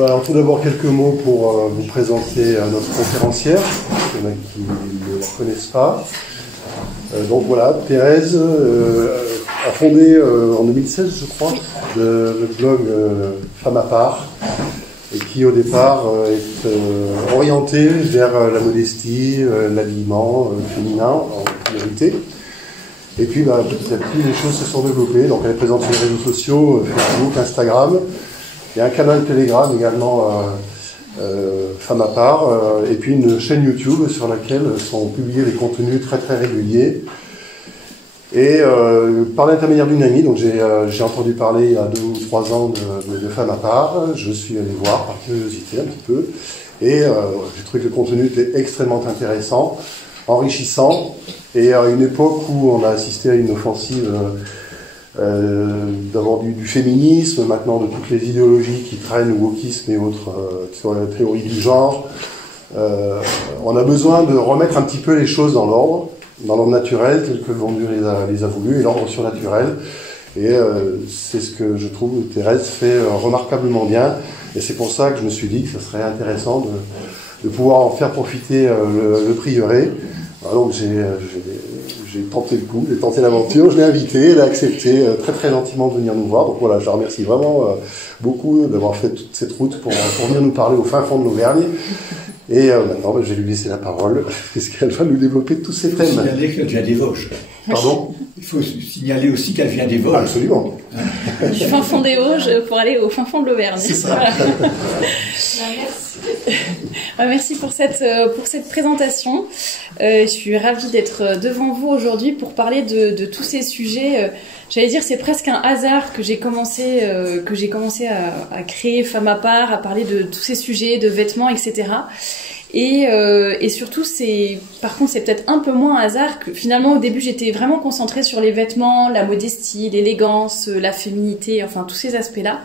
Voilà, alors tout d'abord quelques mots pour vous présenter notre conférencière, il y en a qui ne le reconnaissent pas. Donc voilà, Thérèse a fondé en 2016, je crois, le blog Femme à part, et qui au départ est orienté vers la modestie, l'habillement féminin en priorité. Et puis petit à petit les choses se sont développées, donc elle est présente sur les réseaux sociaux, Facebook, Instagram. Il y a un canal Telegram également, Femme à part, et puis une chaîne YouTube sur laquelle sont publiés des contenus très très réguliers. Et par l'intermédiaire d'une amie, donc j'ai entendu parler il y a 2 ou 3 ans de Femme à part, je suis allé voir par curiosité un petit peu, et j'ai trouvé que le contenu était extrêmement intéressant, enrichissant, et à une époque où on a assisté à une offensive d'abord du féminisme, maintenant de toutes les idéologies qui traînent, le wokisme et autres théories du genre. On a besoin de remettre un petit peu les choses dans l'ordre naturel, tel que le bon Dieu les a voulu, et l'ordre surnaturel. Et c'est ce que je trouve Thérèse fait remarquablement bien. Et c'est pour ça que je me suis dit que ce serait intéressant de pouvoir en faire profiter le prieuré. Alors j'ai tenté le coup, j'ai tenté l'aventure, je l'ai invitée, elle a accepté très très gentiment de venir nous voir. Donc voilà, je la remercie vraiment beaucoup d'avoir fait toute cette route pour venir nous parler au fin fond de l'Auvergne. Et maintenant, je vais lui laisser la parole, parce qu'elle va nous développer tous ces thèmes. Il faut signaler qu'elle vient des Vosges. Pardon ? Il faut signaler aussi qu'elle vient des Vosges. Absolument. Du fin fond des Vosges pour aller au fin fond de l'Auvergne. C'est ça. Voilà. Merci pour cette présentation. Je suis ravie d'être devant vous aujourd'hui pour parler de tous ces sujets. J'allais dire, c'est presque un hasard que j'ai commencé à créer Femme à part, à parler de tous ces sujets, de vêtements, etc. Et surtout, par contre, c'est peut-être un peu moins un hasard que finalement, au début, j'étais vraiment concentrée sur les vêtements, la modestie, l'élégance, la féminité, enfin, tous ces aspects-là.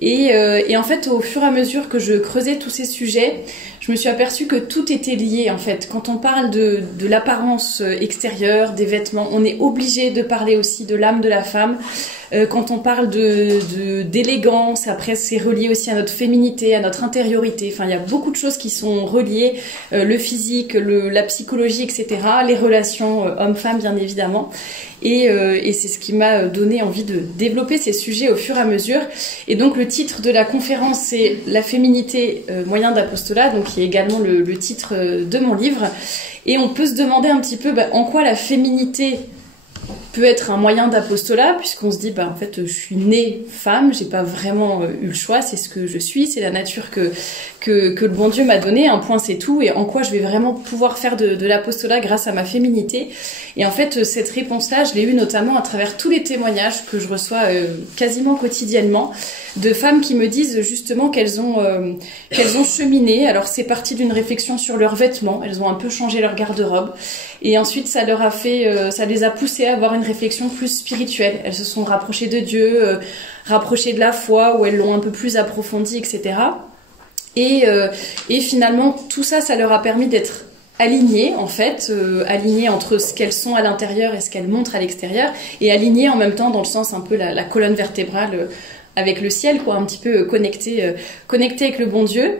Et en fait, au fur et à mesure que je creusais tous ces sujets, je me suis aperçue que tout était lié, en fait. Quand on parle de l'apparence extérieure, des vêtements, on est obligé de parler aussi de l'âme de la femme. Quand on parle d'élégance, après c'est relié aussi à notre féminité, à notre intériorité. Enfin, il y a beaucoup de choses qui sont reliées, le physique, la psychologie, etc. Les relations hommes-femmes, bien évidemment. Et c'est ce qui m'a donné envie de développer ces sujets au fur et à mesure. Et donc le titre de la conférence, c'est « La féminité, moyen d'apostolat », donc qui est également le titre de mon livre. Et on peut se demander un petit peu en quoi la féminité peut être un moyen d'apostolat, puisqu'on se dit, en fait, je suis née femme, j'ai pas vraiment eu le choix, c'est ce que je suis, c'est la nature que le bon Dieu m'a donnée, un point c'est tout, et en quoi je vais vraiment pouvoir faire de l'apostolat grâce à ma féminité. Et en fait, cette réponse-là, je l'ai eue notamment à travers tous les témoignages que je reçois quasiment quotidiennement, de femmes qui me disent justement qu'elles ont cheminé. Alors c'est parti d'une réflexion sur leurs vêtements, elles ont un peu changé leur garde-robe, et ensuite ça les a poussées à avoir une réflexion plus spirituelle. Elles se sont rapprochées de Dieu, rapprochées de la foi, où elles l'ont un peu plus approfondie, etc. Et finalement, tout ça, ça leur a permis d'être alignées, en fait, alignées entre ce qu'elles sont à l'intérieur et ce qu'elles montrent à l'extérieur, et alignées en même temps dans le sens un peu la colonne vertébrale avec le ciel, quoi, un petit peu connectées avec le bon Dieu.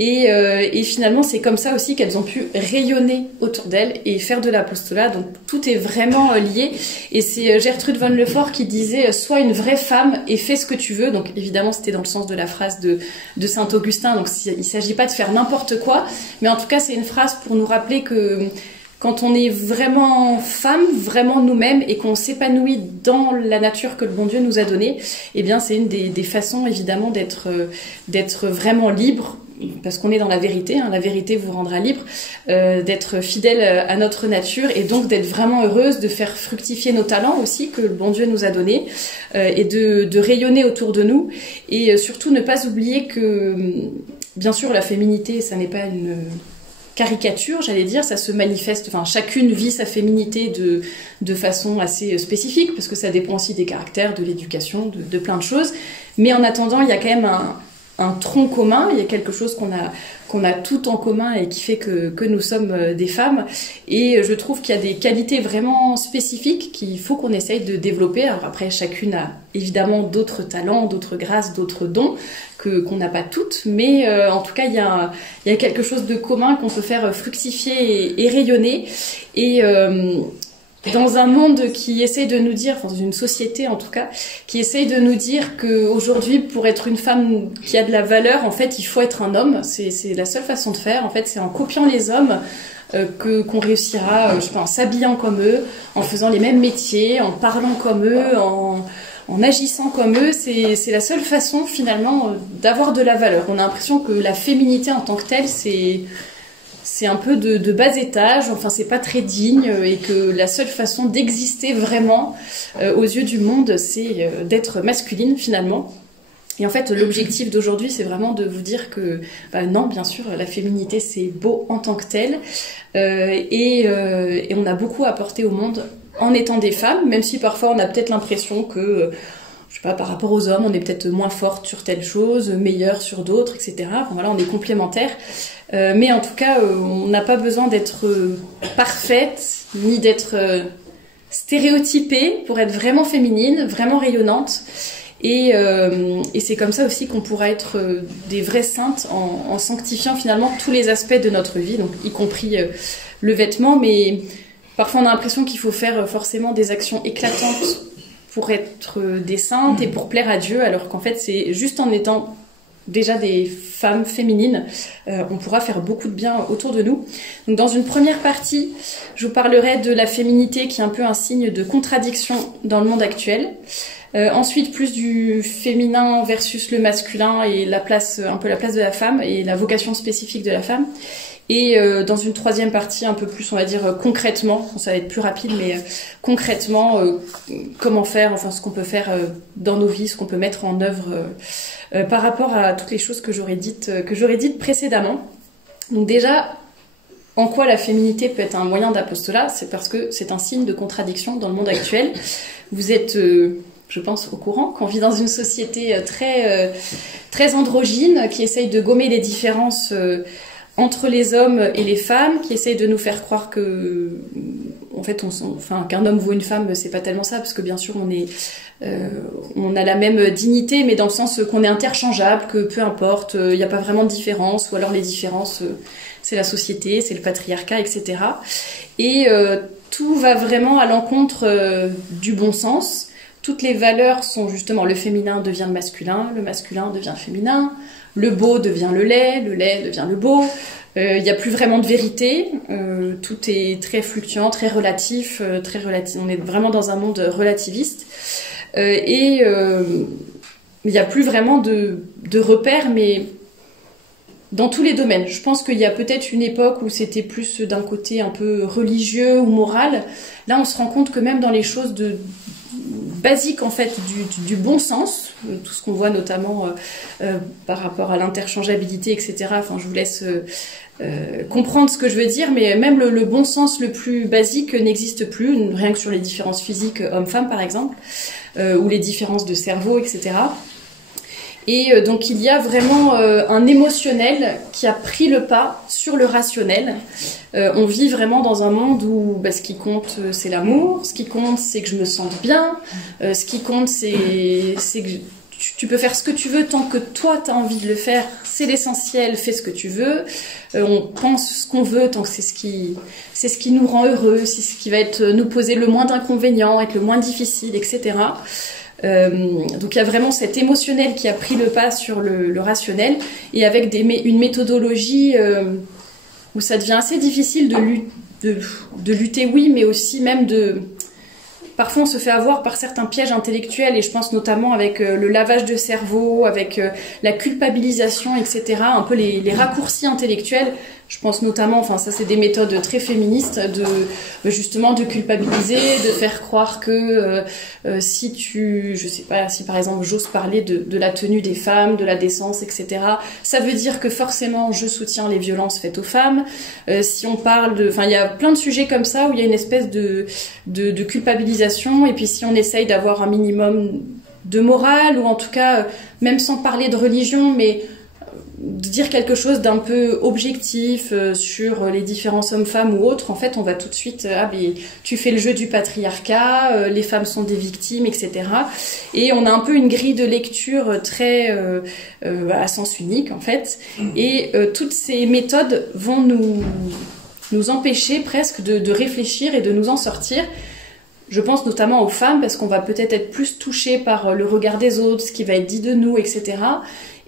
Et finalement, c'est comme ça aussi qu'elles ont pu rayonner autour d'elles et faire de l'apostolat. Donc tout est vraiment lié. Et c'est Gertrude von Lefort qui disait « Sois une vraie femme et fais ce que tu veux ». Donc évidemment, c'était dans le sens de la phrase de saint Augustin. Donc il ne s'agit pas de faire n'importe quoi. Mais en tout cas, c'est une phrase pour nous rappeler que quand on est vraiment femme, vraiment nous-mêmes, et qu'on s'épanouit dans la nature que le bon Dieu nous a donnée, eh bien c'est une des façons évidemment d'être vraiment libre, parce qu'on est dans la vérité, la vérité vous rendra libre, d'être fidèle à notre nature, et donc d'être vraiment heureuse, de faire fructifier nos talents aussi que le bon Dieu nous a donnés, et de rayonner autour de nous, et surtout ne pas oublier que, bien sûr, la féminité, ça n'est pas une caricature, j'allais dire, ça se manifeste, enfin chacune vit sa féminité de façon assez spécifique, parce que ça dépend aussi des caractères, de l'éducation, de plein de choses, mais en attendant, il y a quand même un tronc commun, il y a quelque chose qu'on a tout en commun et qui fait que nous sommes des femmes. Et je trouve qu'il y a des qualités vraiment spécifiques qu'il faut qu'on essaye de développer. Alors après, chacune a évidemment d'autres talents, d'autres grâces, d'autres dons qu'on n'a pas toutes, mais en tout cas, il y a quelque chose de commun qu'on peut faire fructifier et rayonner. Et dans un monde qui essaye de nous dire, enfin dans une société en tout cas, qui essaye de nous dire qu'aujourd'hui, pour être une femme qui a de la valeur, en fait, il faut être un homme. C'est la seule façon de faire. En fait, c'est en copiant les hommes qu'on réussira, je sais pas, en s'habillant comme eux, en faisant les mêmes métiers, en parlant comme eux, en agissant comme eux. C'est la seule façon finalement d'avoir de la valeur. On a l'impression que la féminité en tant que telle, c'est un peu de bas étage, enfin c'est pas très digne, et que la seule façon d'exister vraiment aux yeux du monde, c'est d'être masculine finalement. Et en fait, l'objectif d'aujourd'hui, c'est vraiment de vous dire que non, bien sûr, la féminité, c'est beau en tant que tel, et on a beaucoup à apporter au monde en étant des femmes, même si parfois on a peut-être l'impression que je sais pas, par rapport aux hommes, on est peut-être moins forte sur telle chose, meilleure sur d'autres, etc. Enfin, voilà, on est complémentaires. Mais en tout cas, on n'a pas besoin d'être parfaite, ni d'être stéréotypée pour être vraiment féminine, vraiment rayonnante. Et c'est comme ça aussi qu'on pourra être des vraies saintes en sanctifiant finalement tous les aspects de notre vie, donc y compris le vêtement. Mais parfois, on a l'impression qu'il faut faire forcément des actions éclatantes pour être des saintes et pour plaire à Dieu, alors qu'en fait, c'est juste en étant déjà des femmes féminines, on pourra faire beaucoup de bien autour de nous. Donc dans une première partie, je vous parlerai de la féminité qui est un peu un signe de contradiction dans le monde actuel. Ensuite, plus du féminin versus le masculin et la place de la femme et la vocation spécifique de la femme. Et dans une troisième partie, un peu plus, on va dire, concrètement, ça va être plus rapide, mais concrètement, comment faire, enfin ce qu'on peut faire dans nos vies, ce qu'on peut mettre en œuvre par rapport à toutes les choses que j'aurais dites précédemment. Donc déjà, en quoi la féminité peut être un moyen d'apostolat? C'est parce que c'est un signe de contradiction dans le monde actuel. Vous êtes... je pense, au courant qu'on vit dans une société très androgyne, qui essaye de gommer les différences entre les hommes et les femmes, qui essaye de nous faire croire que, en fait, qu'un homme vaut une femme, c'est pas tellement ça, parce que bien sûr, on a la même dignité, mais dans le sens qu'on est interchangeable, que peu importe, il n'y a pas vraiment de différence, ou alors les différences, c'est la société, c'est le patriarcat, etc. Et tout va vraiment à l'encontre du bon sens. Toutes les valeurs sont justement, le féminin devient le masculin devient le féminin, le beau devient le lait devient le beau. Il n'y a plus vraiment de vérité, tout est très fluctuant, très relatif. On est vraiment dans un monde relativiste. Et il n'y a plus vraiment de repères, mais dans tous les domaines. Je pense qu'il y a peut-être une époque où c'était plus d'un côté un peu religieux ou moral. Là, on se rend compte que même dans les choses basiques en fait du bon sens, tout ce qu'on voit notamment par rapport à l'interchangeabilité, etc. Enfin, je vous laisse comprendre ce que je veux dire, mais même le bon sens le plus basique n'existe plus, rien que sur les différences physiques hommes-femmes par exemple, ou les différences de cerveau, etc. Et donc il y a vraiment un émotionnel qui a pris le pas sur le rationnel. On vit vraiment dans un monde où ce qui compte c'est l'amour, ce qui compte c'est que je me sente bien, ce qui compte c'est que tu peux faire ce que tu veux tant que toi tu as envie de le faire, c'est l'essentiel, fais ce que tu veux. On pense ce qu'on veut tant que c'est ce qui nous rend heureux, c'est ce qui va nous poser le moins d'inconvénients, être le moins difficile, etc. Donc il y a vraiment cet émotionnel qui a pris le pas sur le rationnel, et avec une méthodologie où ça devient assez difficile de lutter, oui, mais aussi même parfois on se fait avoir par certains pièges intellectuels, et je pense notamment avec le lavage de cerveau, avec la culpabilisation, etc., un peu les raccourcis intellectuels. Je pense notamment, enfin ça c'est des méthodes très féministes, justement de culpabiliser, de faire croire que je sais pas, si par exemple j'ose parler de la tenue des femmes, de la décence, etc., ça veut dire que forcément je soutiens les violences faites aux femmes. Si on parle enfin il y a plein de sujets comme ça où il y a une espèce de culpabilisation, et puis si on essaye d'avoir un minimum de morale, ou en tout cas, même sans parler de religion, mais de dire quelque chose d'un peu objectif sur les différents hommes-femmes ou autres, en fait, on va tout de suite, mais tu fais le jeu du patriarcat, les femmes sont des victimes, etc. Et on a un peu une grille de lecture très à sens unique, en fait. Et toutes ces méthodes vont nous empêcher presque de réfléchir et de nous en sortir. Je pense notamment aux femmes, parce qu'on va peut-être être plus touché par le regard des autres, ce qui va être dit de nous, etc.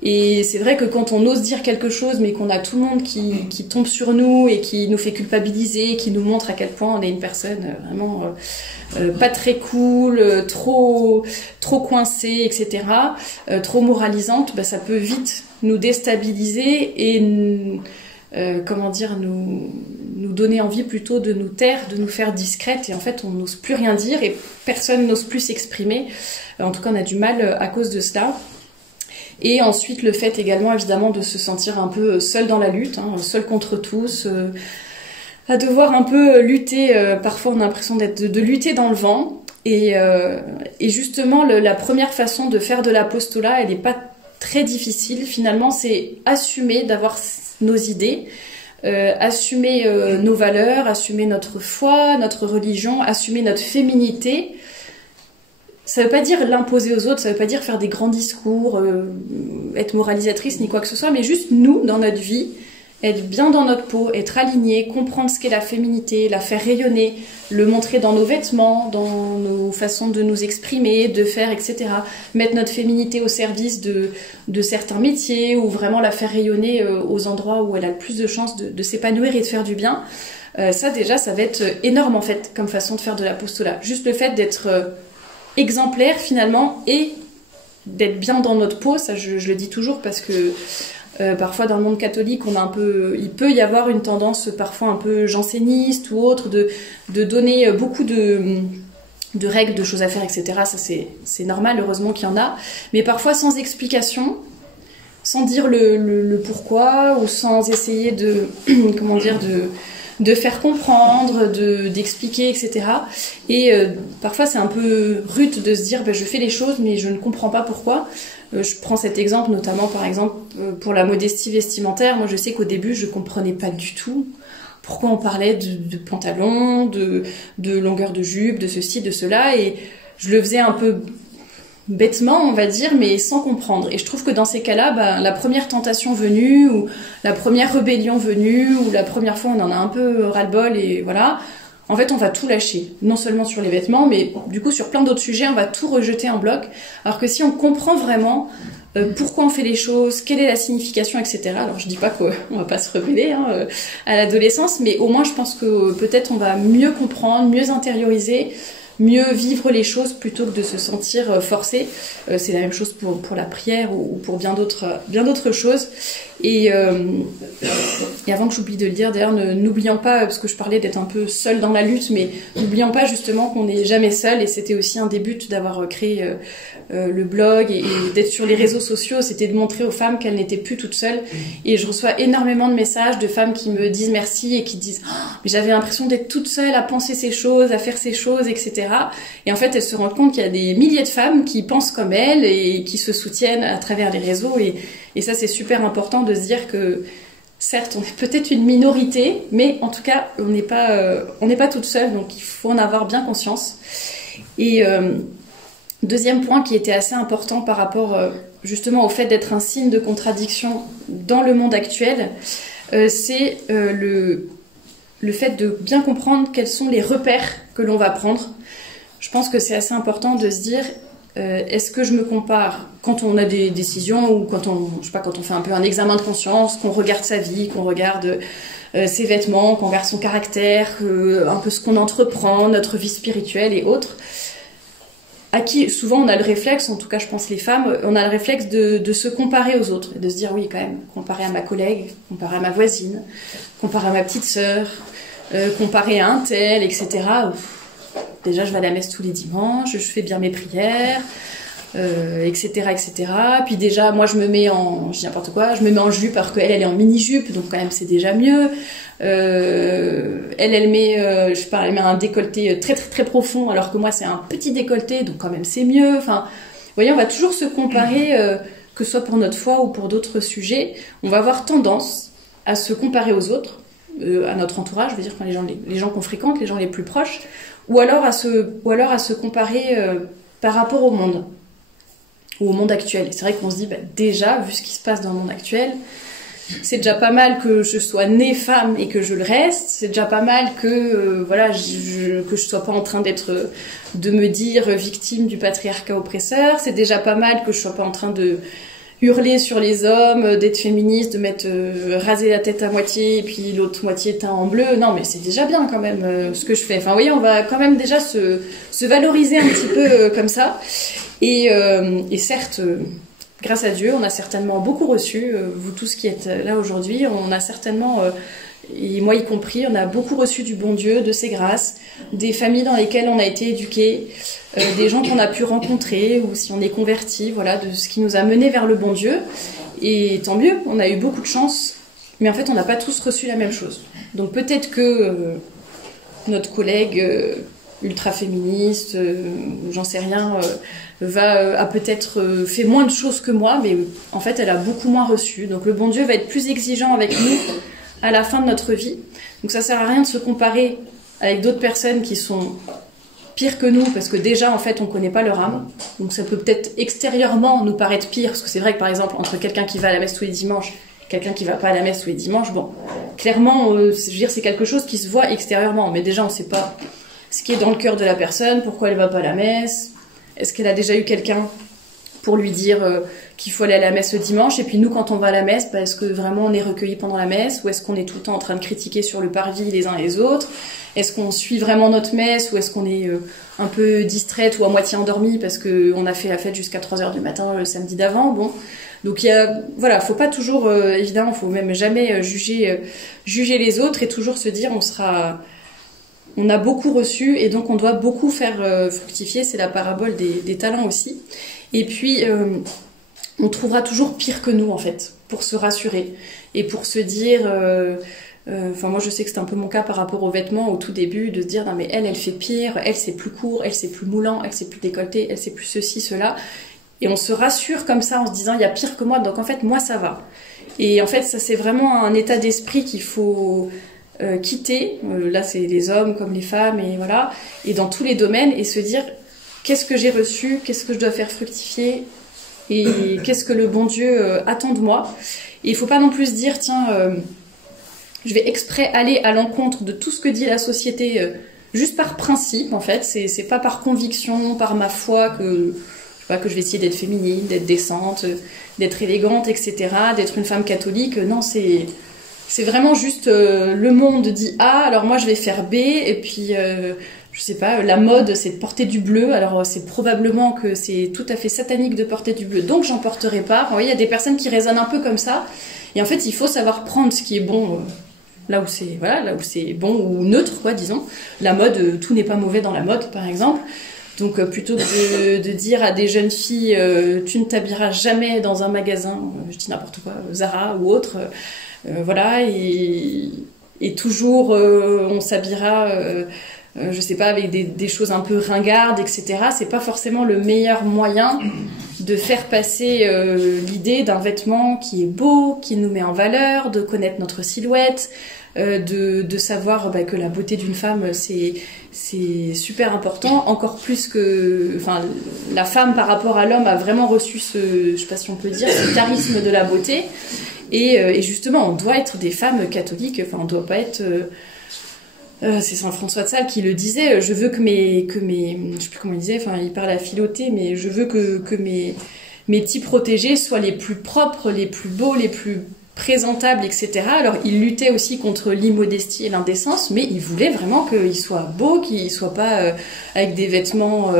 Et c'est vrai que quand on ose dire quelque chose, mais qu'on a tout le monde qui tombe sur nous et qui nous fait culpabiliser, qui nous montre à quel point on est une personne vraiment pas très cool, trop coincée, etc., trop moralisante, ça peut vite nous déstabiliser et nous donner envie plutôt de nous taire, de nous faire discrète, et en fait on n'ose plus rien dire et personne n'ose plus s'exprimer. En tout cas on a du mal à cause de cela. Et ensuite le fait également évidemment de se sentir un peu seul dans la lutte, seul contre tous, à devoir un peu lutter, parfois on a l'impression de lutter dans le vent. Et justement la première façon de faire de l'apostolat, elle n'est pas très difficile finalement, c'est assumer d'avoir nos idées, assumer nos valeurs, assumer notre foi, notre religion, assumer notre féminité. Ça veut pas dire l'imposer aux autres, ça veut pas dire faire des grands discours, être moralisatrice ni quoi que ce soit, mais juste nous, dans notre vie, être bien dans notre peau, être aligné, comprendre ce qu'est la féminité, la faire rayonner, le montrer dans nos vêtements, dans nos façons de nous exprimer, de faire, etc. Mettre notre féminité au service de certains métiers, ou vraiment la faire rayonner aux endroits où elle a le plus de chances de s'épanouir et de faire du bien. Ça déjà, ça va être énorme en fait, comme façon de faire de l'apostolat. Juste le fait d'être exemplaire finalement et d'être bien dans notre peau, ça je le dis toujours parce que parfois dans le monde catholique il peut y avoir une tendance parfois un peu janséniste ou autre de donner beaucoup de règles, de choses à faire, etc. Ça c'est normal, heureusement qu'il y en a, mais parfois sans explication, sans dire le pourquoi, ou sans essayer de de faire comprendre, d'expliquer, etc. Et parfois c'est un peu rude de se dire je fais les choses mais je ne comprends pas pourquoi. Je prends cet exemple notamment par exemple pour la modestie vestimentaire. Moi je sais qu'au début je comprenais pas du tout pourquoi on parlait de pantalon, de longueur de jupe, de ceci, de cela, et je le faisais un peu bêtement, on va dire, mais sans comprendre. Et je trouve que dans ces cas-là, la première tentation venue, ou la première rébellion venue, ou la première fois on en a un peu ras-le-bol, et voilà, en fait on va tout lâcher. Non seulement sur les vêtements, mais du coup sur plein d'autres sujets, on va tout rejeter en bloc. Alors que si on comprend vraiment pourquoi on fait les choses, quelle est la signification, etc. Alors je dis pas qu'on va pas se rebeller à l'adolescence, mais au moins je pense que peut-être on va mieux comprendre, mieux intérioriser, mieux vivre les choses plutôt que de se sentir forcé. C'est la même chose pour la prière ou pour bien d'autres choses. Et avant que j'oublie de le dire, d'ailleurs, n'oublions pas, parce que je parlais d'être un peu seul dans la lutte, mais n'oublions pas justement qu'on n'est jamais seul, et c'était aussi un des buts d'avoir créé le blog et d'être sur les réseaux sociaux, c'était de montrer aux femmes qu'elles n'étaient plus toutes seules. Et je reçois énormément de messages de femmes qui me disent merci et qui disent mais j'avais l'impression d'être toute seule à penser ces choses, à faire ces choses, etc. Et en fait, elles se rendent compte qu'il y a des milliers de femmes qui pensent comme elles et qui se soutiennent à travers les réseaux, et ça c'est super important de se dire que certes on est peut-être une minorité, mais en tout cas on n'est pas toute seule, donc il faut en avoir bien conscience. Et deuxième point qui était assez important par rapport justement au fait d'être un signe de contradiction dans le monde actuel, c'est le fait de bien comprendre quels sont les repères que l'on va prendre. Je pense que c'est assez important de se dire est-ce que je me compare quand on a des décisions, ou quand on fait un peu un examen de conscience, qu'on regarde sa vie, qu'on regarde ses vêtements, qu'on regarde son caractère, un peu ce qu'on entreprend, notre vie spirituelle et autres, à qui souvent on a le réflexe, en tout cas je pense les femmes, on a le réflexe de se comparer aux autres, et de se dire oui quand même, comparer à ma collègue, comparer à ma voisine, comparer à ma petite sœur, comparer à un tel, etc. Déjà, je vais à la messe tous les dimanches, je fais bien mes prières, etc., etc. Puis déjà, moi, je dis n'importe quoi, je me mets en jupe alors qu'elle est en mini-jupe, donc quand même, c'est déjà mieux. Elle met, elle met un décolleté très, très, très profond, alors que moi, c'est un petit décolleté, donc quand même, c'est mieux. Enfin, voyez, on va toujours se comparer, que ce soit pour notre foi ou pour d'autres sujets, on va avoir tendance à se comparer aux autres, à notre entourage, je veux dire, enfin, les gens qu'on fréquente, les gens les plus proches, ou alors à se comparer par rapport au monde, ou au monde actuel. Et c'est vrai qu'on se dit, bah, déjà, vu ce qui se passe dans le monde actuel, c'est déjà pas mal que je sois née femme et que je le reste. C'est déjà pas mal que voilà, que je sois pas en train de me dire victime du patriarcat oppresseur. C'est déjà pas mal que je sois pas en train de hurler sur les hommes, d'être féministe, de mettre raser la tête à moitié et puis l'autre moitié teint en bleu. Non, mais c'est déjà bien quand même ce que je fais. Enfin, vous voyez, on va quand même déjà se valoriser un petit peu comme ça. Et certes. Grâce à Dieu, on a certainement beaucoup reçu, vous tous qui êtes là aujourd'hui, on a certainement, et moi y compris, on a beaucoup reçu du bon Dieu, de ses grâces, des familles dans lesquelles on a été éduqués, des gens qu'on a pu rencontrer, ou si on est convertis, voilà, de ce qui nous a menés vers le bon Dieu. Et tant mieux, on a eu beaucoup de chance, mais en fait on n'a pas tous reçu la même chose. Donc peut-être que notre collègue ultra-féministe, j'en sais rien, a peut-être fait moins de choses que moi, mais en fait elle a beaucoup moins reçu. Donc le bon Dieu va être plus exigeant avec nous à la fin de notre vie. Donc ça sert à rien de se comparer avec d'autres personnes qui sont pires que nous, parce que déjà en fait on connaît pas leur âme. Donc ça peut peut-être extérieurement nous paraître pire, parce que c'est vrai que par exemple entre quelqu'un qui va à la messe tous les dimanches, quelqu'un qui va pas à la messe tous les dimanches, bon, clairement, je veux dire, c'est quelque chose qui se voit extérieurement, mais déjà on sait pas ce qui est dans le cœur de la personne, pourquoi elle va pas à la messe. Est-ce qu'elle a déjà eu quelqu'un pour lui dire qu'il faut aller à la messe le dimanche? Et puis nous, quand on va à la messe, bah, est-ce que vraiment on est recueilli pendant la messe? Ou est-ce qu'on est tout le temps en train de critiquer sur le parvis les uns les autres? Est-ce qu'on suit vraiment notre messe? Ou est-ce qu'on est un peu distraite ou à moitié endormie parce qu'on a fait la fête jusqu'à 3h du matin le samedi d'avant? Bon. Donc voilà, faut pas toujours, évidemment, faut même jamais juger les autres et toujours se dire on a beaucoup reçu et donc on doit beaucoup faire fructifier. C'est la parabole des talents aussi. Et puis, on trouvera toujours pire que nous, en fait, pour se rassurer et pour se dire... Enfin, moi, je sais que c'est un peu mon cas par rapport aux vêtements au tout début, de se dire, non mais elle fait pire, elle c'est plus court, elle c'est plus moulant, elle c'est plus décolleté, elle c'est plus ceci, cela. Et on se rassure comme ça en se disant, il y a pire que moi, donc en fait, moi, ça va. Et en fait, ça c'est vraiment un état d'esprit qu'il faut... quitter, là c'est les hommes comme les femmes et voilà, et dans tous les domaines, et se dire qu'est-ce que j'ai reçu, qu'est-ce que je dois faire fructifier et qu'est-ce que le bon Dieu attend de moi. Et il faut pas non plus se dire tiens je vais exprès aller à l'encontre de tout ce que dit la société juste par principe en fait, c'est pas par conviction, par ma foi que je vais essayer d'être féminine, d'être décente, d'être élégante, etc., d'être une femme catholique. Non, c'est vraiment juste le monde dit A, alors moi je vais faire B, et puis je sais pas, la mode c'est de porter du bleu, alors c'est probablement que c'est tout à fait satanique de porter du bleu, donc j'en porterai pas. Enfin, vous voyez, il y a des personnes qui raisonnent un peu comme ça, et en fait il faut savoir prendre ce qui est bon là où c'est bon ou neutre, quoi, disons. La mode, tout n'est pas mauvais dans la mode, par exemple. Donc plutôt que de dire à des jeunes filles tu ne t'habilleras jamais dans un magasin, je dis n'importe quoi, Zara ou autre. Voilà, et toujours on s'habillera, je sais pas, avec des choses un peu ringardes, etc. C'est pas forcément le meilleur moyen de faire passer l'idée d'un vêtement qui est beau, qui nous met en valeur, de connaître notre silhouette, de savoir que la beauté d'une femme c'est super important, encore plus que, enfin, la femme par rapport à l'homme a vraiment reçu je sais pas si on peut dire, ce charisme de la beauté. Et justement, on doit être des femmes catholiques, enfin on doit pas être... c'est Saint François de Sales qui le disait, je veux que mes je sais plus comment il disait, enfin il parle à Philothée, mais je veux que mes petits protégés soient les plus propres, les plus beaux, les plus présentables, etc. Alors il luttait aussi contre l'immodestie et l'indécence, mais il voulait vraiment qu'ils soient beaux, qu'ils soient pas avec des vêtements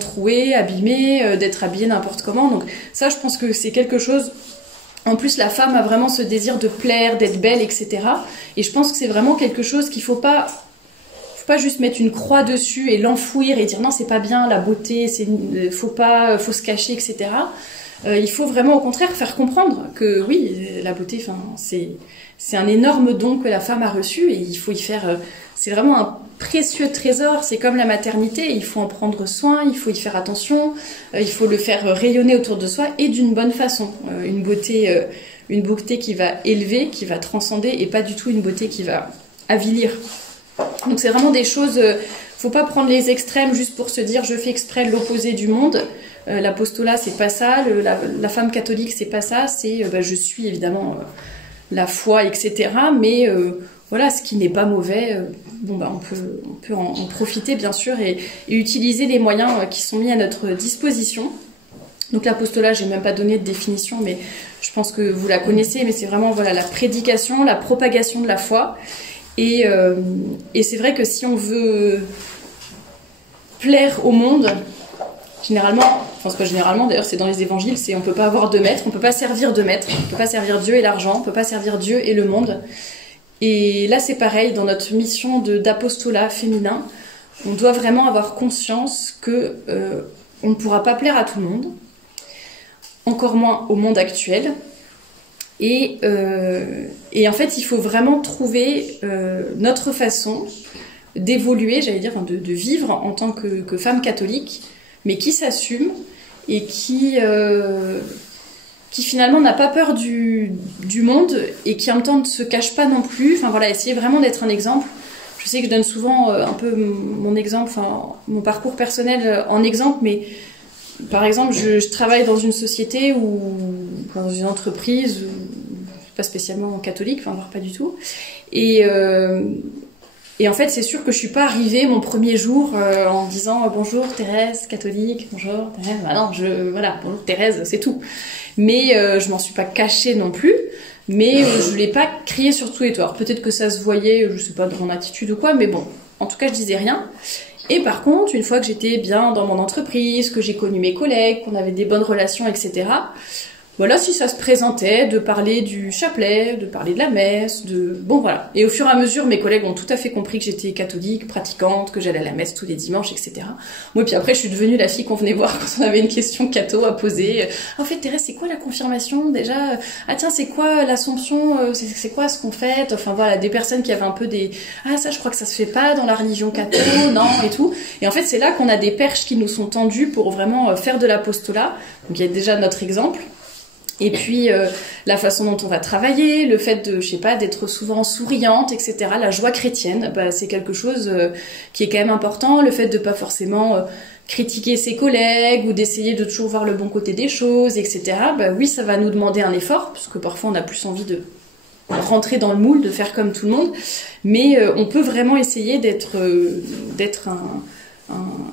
troués, abîmés, d'être habillés n'importe comment. Donc ça, je pense que c'est quelque chose... En plus, la femme a vraiment ce désir de plaire, d'être belle, etc. Et je pense que c'est vraiment quelque chose qu'il faut pas juste mettre une croix dessus et l'enfouir et dire non, c'est pas bien, la beauté, faut se cacher, etc. Il faut vraiment au contraire faire comprendre que oui, la beauté, enfin, c'est un énorme don que la femme a reçu et il faut y faire... c'est vraiment un précieux trésor, c'est comme la maternité, il faut en prendre soin, il faut y faire attention, il faut le faire rayonner autour de soi et d'une bonne façon. Une beauté qui va élever, qui va transcender et pas du tout une beauté qui va avilir. Donc c'est vraiment des choses, faut pas prendre les extrêmes juste pour se dire je fais exprès de l'opposé du monde. L'apostolat c'est pas ça, la femme catholique c'est pas ça, c'est je suis évidemment la foi, etc. Mais voilà, ce qui n'est pas mauvais, on peut en profiter bien sûr et utiliser les moyens qui sont mis à notre disposition. Donc l'apostolat, j'ai même pas donné de définition, mais je pense que vous la connaissez, mais c'est vraiment voilà la prédication, la propagation de la foi. Et c'est vrai que si on veut plaire au monde, généralement, enfin c'est pas généralement, d'ailleurs c'est dans les évangiles, c'est on peut pas avoir deux maîtres, on peut pas servir deux maîtres, on peut pas servir Dieu et l'argent, on peut pas servir Dieu et le monde. Et là c'est pareil, dans notre mission d'apostolat féminin, on doit vraiment avoir conscience que on ne pourra pas plaire à tout le monde, encore moins au monde actuel. Et en fait, il faut vraiment trouver notre façon d'évoluer, j'allais dire, de vivre en tant que femme catholique, mais qui s'assume et qui finalement n'a pas peur du monde et qui en même temps ne se cache pas non plus. Enfin voilà, essayer vraiment d'être un exemple. Je sais que je donne souvent un peu mon exemple, enfin mon parcours personnel en exemple, mais par exemple, je travaille dans une société ou dans une entreprise, pas spécialement catholique, enfin voire pas du tout. Et en fait, c'est sûr que je suis pas arrivée mon premier jour en disant bonjour Thérèse, catholique, bonjour Thérèse. Bah non, voilà, bonjour Thérèse, c'est tout. Mais je m'en suis pas cachée non plus. Mais je l'ai pas crié sur tous les toits. Peut-être que ça se voyait, je sais pas, dans mon attitude ou quoi, mais bon, en tout cas, je disais rien. Et par contre, une fois que j'étais bien dans mon entreprise, que j'ai connu mes collègues, qu'on avait des bonnes relations, etc., voilà, si ça se présentait, de parler du chapelet, de parler de la messe, bon voilà. Et au fur et à mesure, mes collègues ont tout à fait compris que j'étais catholique, pratiquante, que j'allais à la messe tous les dimanches, etc. Moi, puis après, je suis devenue la fille qu'on venait voir quand on avait une question catho à poser. En fait, Thérèse, c'est quoi la confirmation déjà? Ah tiens, c'est quoi l'Assomption? C'est quoi ce qu'on fait? Enfin voilà, des personnes qui avaient un peu des... Ah ça, je crois que ça se fait pas dans la religion catho, non, et tout. Et en fait, c'est là qu'on a des perches qui nous sont tendues pour vraiment faire de l'apostolat. Donc il y a déjà notre exemple. Et puis la façon dont on va travailler, le fait de, je sais pas, d'être souvent souriante, etc. La joie chrétienne, c'est quelque chose qui est quand même important. Le fait de pas forcément critiquer ses collègues ou d'essayer de toujours voir le bon côté des choses, etc. Oui, ça va nous demander un effort, parce que parfois on a plus envie de rentrer dans le moule, de faire comme tout le monde. Mais on peut vraiment essayer d'être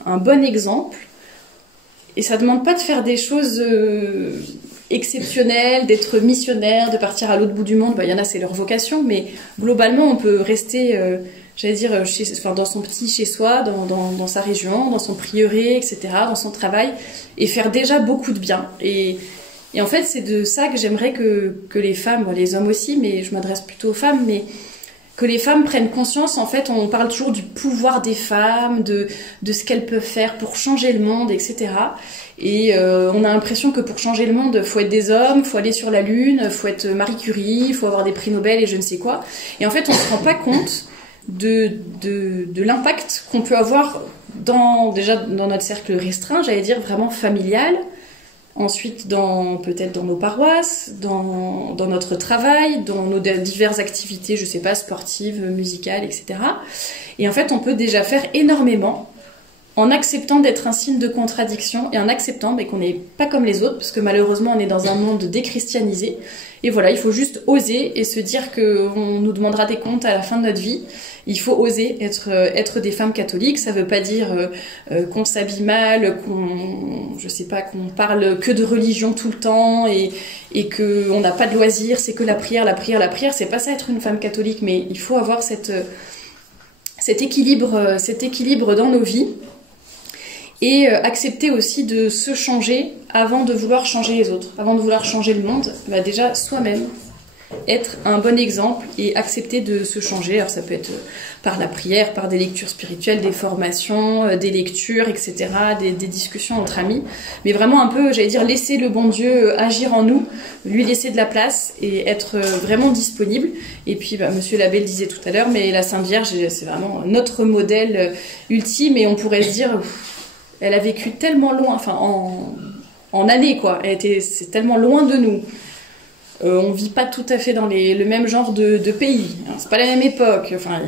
un bon exemple. Et ça demande pas de faire des choses exceptionnel, d'être missionnaire, de partir à l'autre bout du monde. Il y en a, c'est leur vocation, mais globalement, on peut rester, j'allais dire, dans son petit chez-soi, dans sa région, dans son prieuré, etc., dans son travail, et faire déjà beaucoup de bien. Et en fait, c'est de ça que j'aimerais que les femmes, les hommes aussi, mais je m'adresse plutôt aux femmes, mais que les femmes prennent conscience. En fait, on parle toujours du pouvoir des femmes, de ce qu'elles peuvent faire pour changer le monde, etc. Et on a l'impression que pour changer le monde, faut être des hommes, faut aller sur la Lune, faut être Marie Curie, faut avoir des prix Nobel et je ne sais quoi. Et en fait, on se rend pas compte de l'impact qu'on peut avoir déjà dans notre cercle restreint, j'allais dire vraiment familial. Ensuite, peut-être dans nos paroisses, dans notre travail, dans nos diverses activités, je sais pas, sportives, musicales, etc. Et en fait, on peut déjà faire énormément en acceptant d'être un signe de contradiction et en acceptant qu'on n'est pas comme les autres, parce que malheureusement, on est dans un monde déchristianisé. Et voilà, il faut juste oser et se dire qu'on nous demandera des comptes à la fin de notre vie. Il faut oser être des femmes catholiques. Ça veut pas dire qu'on s'habille mal, qu'on parle que de religion tout le temps et qu'on n'a pas de loisirs. C'est que la prière. C'est pas ça être une femme catholique, mais il faut avoir cet équilibre dans nos vies. Et accepter aussi de se changer avant de vouloir changer les autres, avant de vouloir changer le monde. Déjà soi-même, être un bon exemple et accepter de se changer. Alors ça peut être par la prière, par des lectures spirituelles, des formations, des lectures, etc., des discussions entre amis. Mais vraiment un peu, j'allais dire, laisser le bon Dieu agir en nous, lui laisser de la place et être vraiment disponible. Et puis, Monsieur l'abbé le disait tout à l'heure, mais la Sainte Vierge, c'est vraiment notre modèle ultime. Et on pourrait se dire, elle a vécu tellement loin, enfin en années, quoi. C'est tellement loin de nous. On vit pas tout à fait dans le même genre de pays. C'est pas la même époque. Enfin,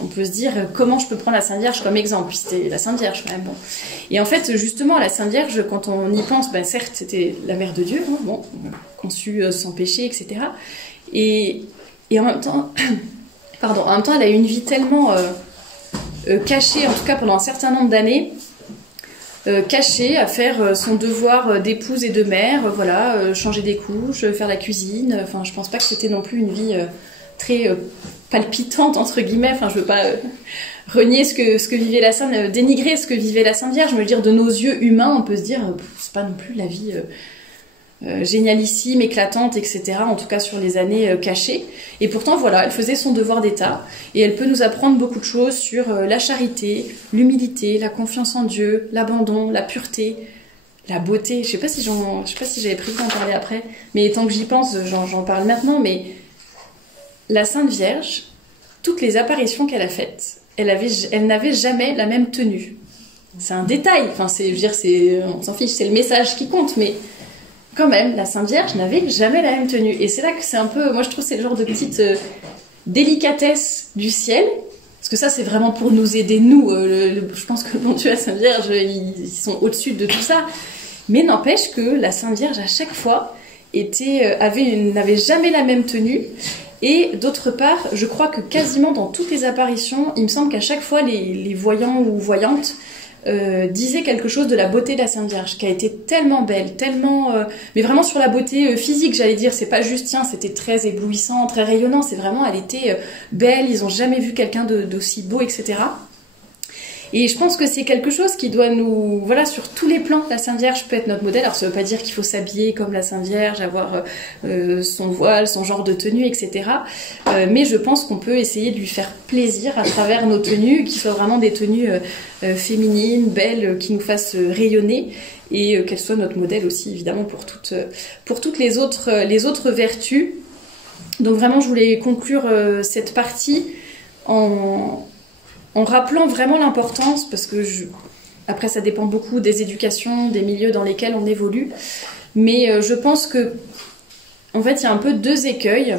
on peut se dire comment je peux prendre la Sainte Vierge comme exemple. Puis c'était la Sainte Vierge quand même. Bon. Et en fait, justement, la Sainte Vierge, quand on y pense, certes, c'était la mère de Dieu, hein, bon, conçue sans péché, etc. Et en même temps, en même temps, elle a eu une vie tellement cachée, en tout cas pendant un certain nombre d'années. Cachée à faire son devoir d'épouse et de mère, changer des couches, faire la cuisine. Enfin, je pense pas que c'était non plus une vie très palpitante entre guillemets. Enfin, je veux pas renier ce que vivait la Sainte, dénigrer ce que vivait la Sainte Vierge. Je veux dire, de nos yeux humains, on peut se dire c'est pas non plus la vie génialissime, éclatante, etc. En tout cas sur les années cachées. Et pourtant, elle faisait son devoir d'État. Et elle peut nous apprendre beaucoup de choses sur la charité, l'humilité, la confiance en Dieu, l'abandon, la pureté, la beauté. Je sais pas si j'avais prévu d'en parler après, mais tant que j'y pense, j'en parle maintenant. Mais la Sainte Vierge, toutes les apparitions qu'elle a faites, elle n'avait jamais la même tenue. C'est un détail. Enfin, on s'en fiche, c'est le message qui compte, mais quand même, la Sainte Vierge n'avait jamais la même tenue. Et c'est là que c'est un peu... Moi, je trouve que c'est le genre de petite délicatesse du ciel. Parce que ça, c'est vraiment pour nous aider, nous. Je pense que mon Dieu, la Sainte Vierge, ils sont au-dessus de tout ça. Mais n'empêche que la Sainte Vierge, à chaque fois, n'avait jamais la même tenue. Et d'autre part, je crois que quasiment dans toutes les apparitions, il me semble qu'à chaque fois, les voyants ou voyantes disait quelque chose de la beauté de la Sainte Vierge, qui a été tellement belle, tellement... mais vraiment sur la beauté physique, j'allais dire, c'est pas juste, tiens, c'était très éblouissant, très rayonnant, c'est vraiment, elle était belle, ils ont jamais vu quelqu'un d'aussi beau, etc. Et je pense que c'est quelque chose qui doit nous... sur tous les plans, la Sainte Vierge peut être notre modèle. Alors ça veut pas dire qu'il faut s'habiller comme la Sainte Vierge, avoir son voile, son genre de tenue, etc. Mais je pense qu'on peut essayer de lui faire plaisir à travers nos tenues, qui soient vraiment des tenues féminines, belles, qui nous fassent rayonner, et qu'elles soient notre modèle aussi, évidemment, pour toutes les autres vertus. Donc vraiment, je voulais conclure cette partie en rappelant vraiment l'importance, parce que après ça dépend beaucoup des éducations, des milieux dans lesquels on évolue, mais je pense que en fait il y a un peu deux écueils,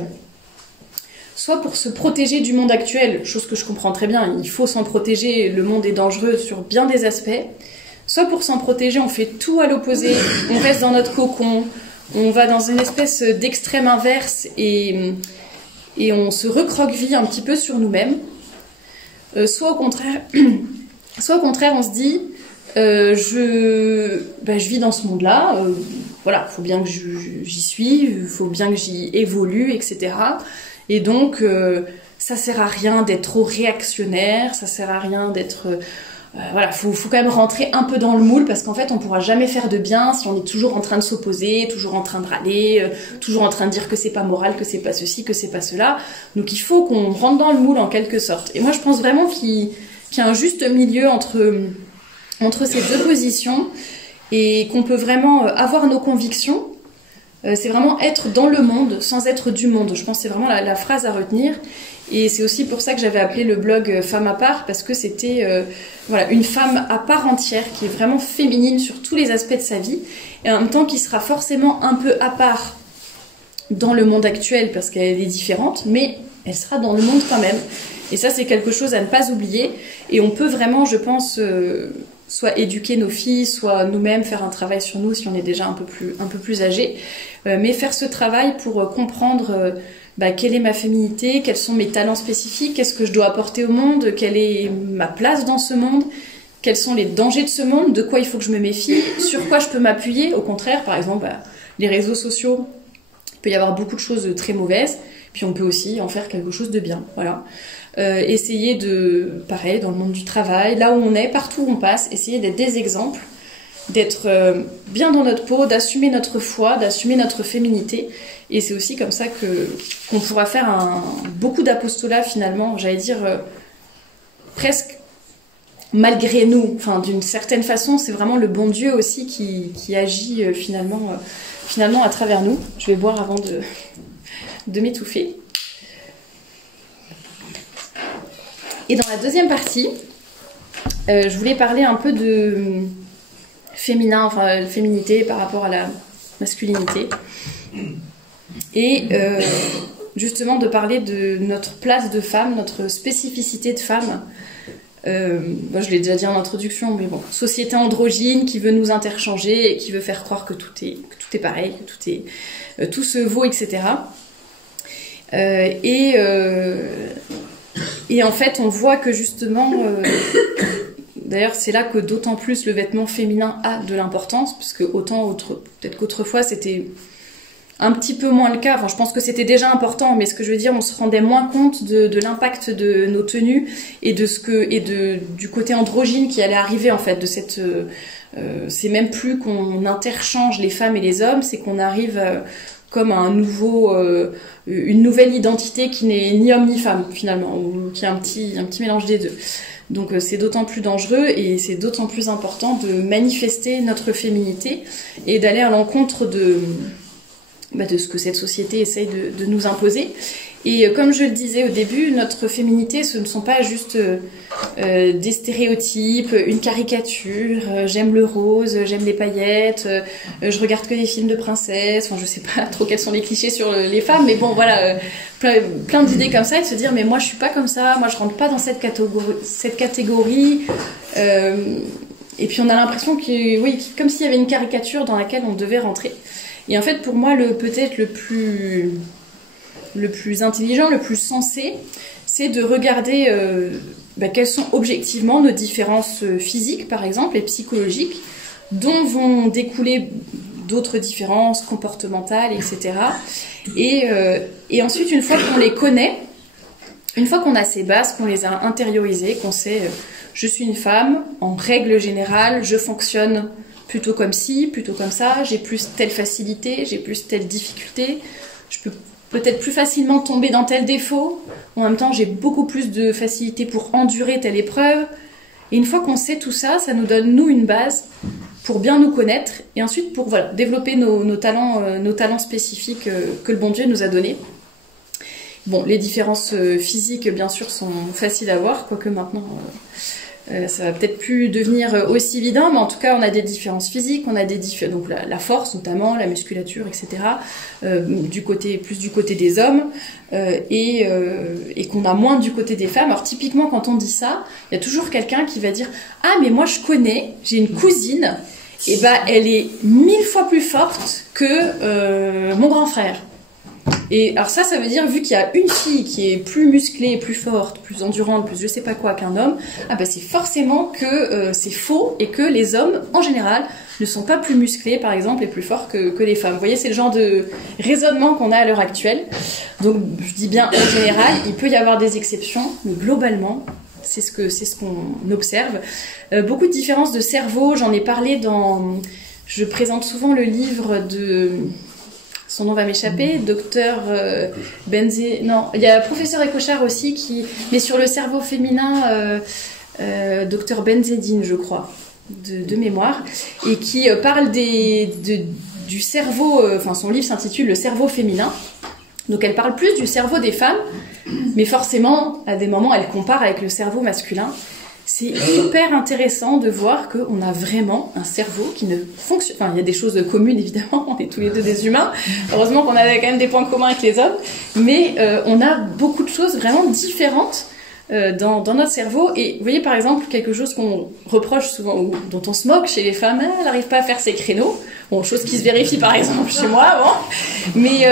soit pour se protéger du monde actuel, chose que je comprends très bien, il faut s'en protéger, le monde est dangereux sur bien des aspects, soit pour s'en protéger on fait tout à l'opposé, on reste dans notre cocon, on va dans une espèce d'extrême inverse et on se recroqueville un petit peu sur nous-mêmes. Soit au contraire, on se dit, je vis dans ce monde-là, faut bien que j'y suis, faut bien que j'y évolue, etc. Et donc, ça sert à rien d'être trop réactionnaire, ça sert à rien d'être... faut quand même rentrer un peu dans le moule, parce qu'en fait, on pourra jamais faire de bien si on est toujours en train de s'opposer, toujours en train de râler, toujours en train de dire que c'est pas moral, que c'est pas ceci, que c'est pas cela. Donc il faut qu'on rentre dans le moule en quelque sorte. Et moi, je pense vraiment qu'il y a un juste milieu entre ces deux positions, et qu'on peut vraiment avoir nos convictions. C'est vraiment être dans le monde sans être du monde. Je pense que c'est vraiment la phrase à retenir. Et c'est aussi pour ça que j'avais appelé le blog Femme à part, parce que c'était une femme à part entière, qui est vraiment féminine sur tous les aspects de sa vie, et en même temps qui sera forcément un peu à part dans le monde actuel, parce qu'elle est différente, mais elle sera dans le monde quand même. Et ça, c'est quelque chose à ne pas oublier. Et on peut vraiment, je pense, soit éduquer nos filles, soit nous-mêmes faire un travail sur nous si on est déjà un peu plus âgé, mais faire ce travail pour comprendre quelle est ma féminité, quels sont mes talents spécifiques, qu'est-ce que je dois apporter au monde, quelle est ma place dans ce monde, quels sont les dangers de ce monde, de quoi il faut que je me méfie, sur quoi je peux m'appuyer. Au contraire, par exemple, les réseaux sociaux, il peut y avoir beaucoup de choses très mauvaises, puis on peut aussi en faire quelque chose de bien. Voilà. Essayer pareil, dans le monde du travail, là où on est, partout où on passe, essayer d'être des exemples, d'être bien dans notre peau, d'assumer notre foi, d'assumer notre féminité, Et c'est aussi comme ça qu'on pourra faire beaucoup d'apostolat finalement, j'allais dire presque malgré nous. Enfin, d'une certaine façon, c'est vraiment le bon Dieu aussi qui agit finalement à travers nous. Je vais boire avant de m'étouffer. Et dans la deuxième partie, je voulais parler un peu de féminin, enfin féminité par rapport à la masculinité. Et justement de parler de notre place de femme, notre spécificité de femme. Je l'ai déjà dit en introduction, mais bon, société androgyne qui veut nous interchanger et qui veut faire croire que tout est pareil, que tout se vaut, etc. Et en fait, on voit que justement, d'ailleurs, c'est là que d'autant plus le vêtement féminin a de l'importance, parce que peut-être qu'autrefois c'était un petit peu moins le cas. Enfin, je pense que c'était déjà important, mais ce que je veux dire, on se rendait moins compte de l'impact de nos tenues et du côté androgyne qui allait arriver en fait de cette. C'est même plus qu'on interchange les femmes et les hommes, c'est qu'on arrive comme à une nouvelle identité qui n'est ni homme ni femme finalement, ou qui a un petit mélange des deux. Donc c'est d'autant plus dangereux et c'est d'autant plus important de manifester notre féminité et d'aller à l'encontre de ce que cette société essaye de nous imposer. Et comme je le disais au début, notre féminité, ce ne sont pas juste des stéréotypes, une caricature, j'aime le rose, j'aime les paillettes, je regarde que des films de princesses, enfin je sais pas trop quels sont les clichés sur les femmes, mais bon voilà, plein d'idées comme ça, et de se dire mais moi je suis pas comme ça, moi je rentre pas dans cette catégorie. Et puis on a l'impression comme s'il y avait une caricature dans laquelle on devait rentrer. Et en fait, pour moi, peut-être le plus intelligent, le plus sensé, c'est de regarder quelles sont objectivement nos différences physiques, par exemple, et psychologiques, dont vont découler d'autres différences comportementales, etc. Et ensuite, une fois qu'on les connaît, une fois qu'on a ces bases, qu'on les a intériorisées, qu'on sait je suis une femme, en règle générale, je fonctionne plutôt comme ci, plutôt comme ça, j'ai plus telle facilité, j'ai plus telle difficulté, je peux peut-être plus facilement tomber dans tel défaut, en même temps j'ai beaucoup plus de facilité pour endurer telle épreuve. Et une fois qu'on sait tout ça, ça nous donne nous une base pour bien nous connaître et ensuite pour développer nos talents spécifiques que le bon Dieu nous a donnés. Bon, les différences physiques bien sûr sont faciles à voir, quoique maintenant ça va peut-être plus devenir aussi évident, mais en tout cas on a des différences physiques, on a donc la force notamment, la musculature, etc. Du côté des hommes et qu'on a moins du côté des femmes. Alors typiquement quand on dit ça, il y a toujours quelqu'un qui va dire ah mais moi je connais, j'ai une cousine, et elle est 1000 fois plus forte que mon grand frère. Et alors ça veut dire, vu qu'il y a une fille qui est plus musclée, plus forte, plus endurante, plus je sais pas quoi qu'un homme, c'est forcément que c'est faux et que les hommes, en général, ne sont pas plus musclés, par exemple, et plus forts que les femmes. Vous voyez, c'est le genre de raisonnement qu'on a à l'heure actuelle. Donc, je dis bien en général, il peut y avoir des exceptions, mais globalement, c'est ce qu'on observe. Beaucoup de différences de cerveau, j'en ai parlé je présente souvent le livre de... Son nom va m'échapper, docteur Benzé... Non, il y a professeur Ecochard aussi mais sur le cerveau féminin, docteur Benzedine, je crois, de mémoire, et qui parle du cerveau, son livre s'intitule Le cerveau féminin. Donc elle parle plus du cerveau des femmes, mais forcément, à des moments, elle compare avec le cerveau masculin. C'est hyper intéressant de voir qu'on a vraiment un cerveau qui ne fonctionne... Enfin, il y a des choses communes, évidemment, on est tous les deux des humains. Heureusement qu'on avait quand même des points communs avec les hommes. Mais on a beaucoup de choses vraiment différentes dans notre cerveau. Et vous voyez, par exemple, quelque chose qu'on reproche souvent, ou dont on se moque chez les femmes, elle n'arrive pas à faire ses créneaux. Bon, chose qui se vérifie, par exemple, chez moi, bon. Mais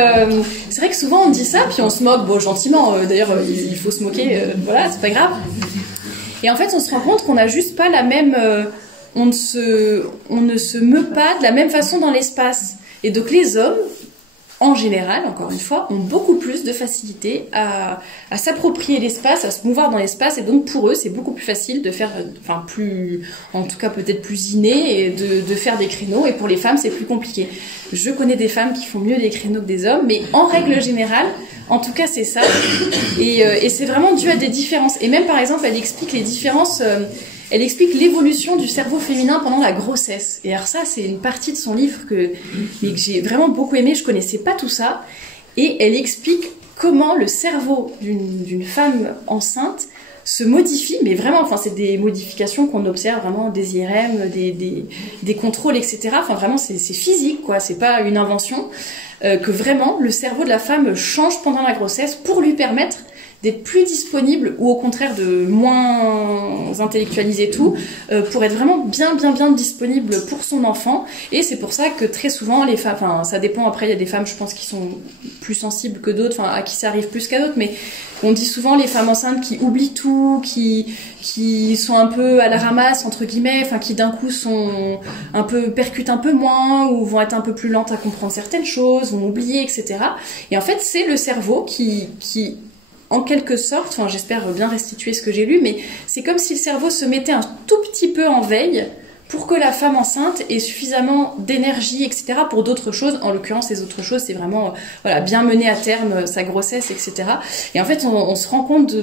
c'est vrai que souvent, on dit ça, puis on se moque, gentiment. D'ailleurs, il faut se moquer, voilà, c'est pas grave. Et en fait, on se rend compte qu'on n'a juste pas la même... on ne se meut pas de la même façon dans l'espace. Et donc les hommes, en général, encore une fois, ont beaucoup plus de facilité à s'approprier l'espace, à se mouvoir dans l'espace, et donc pour eux, c'est beaucoup plus facile de faire, enfin en tout cas peut-être plus inné, et de faire des créneaux, et pour les femmes, c'est plus compliqué. Je connais des femmes qui font mieux des créneaux que des hommes, mais en règle générale, en tout cas c'est ça, et c'est vraiment dû à des différences. Et même par exemple, elle explique les différences... Elle explique l'évolution du cerveau féminin pendant la grossesse. Et alors ça, c'est une partie de son livre que j'ai vraiment beaucoup aimé. Je connaissais pas tout ça. Et elle explique comment le cerveau d'une femme enceinte se modifie, mais vraiment, enfin, c'est des modifications qu'on observe vraiment, des IRM, des contrôles, etc. Enfin, vraiment, c'est physique, quoi. C'est pas une invention. Que vraiment, le cerveau de la femme change pendant la grossesse pour lui permettre d'être plus disponible ou au contraire de moins intellectualiser tout, pour être vraiment bien disponible pour son enfant. Et c'est pour ça que très souvent les femmes, enfin ça dépend, après il y a des femmes je pense qui sont plus sensibles que d'autres, enfin à qui ça arrive plus qu'à d'autres, mais on dit souvent les femmes enceintes qui oublient tout, qui sont un peu à la ramasse entre guillemets, enfin qui d'un coup sont un peu percutent un peu moins ou vont être un peu plus lentes à comprendre certaines choses, vont oublier, etc. Et en fait c'est le cerveau qui en quelque sorte, enfin j'espère bien restituer ce que j'ai lu, mais c'est comme si le cerveau se mettait un tout petit peu en veille pour que la femme enceinte ait suffisamment d'énergie, etc. pour d'autres choses. En l'occurrence, les autres choses, c'est vraiment voilà, bien mener à terme sa grossesse, etc. Et en fait, on se rend compte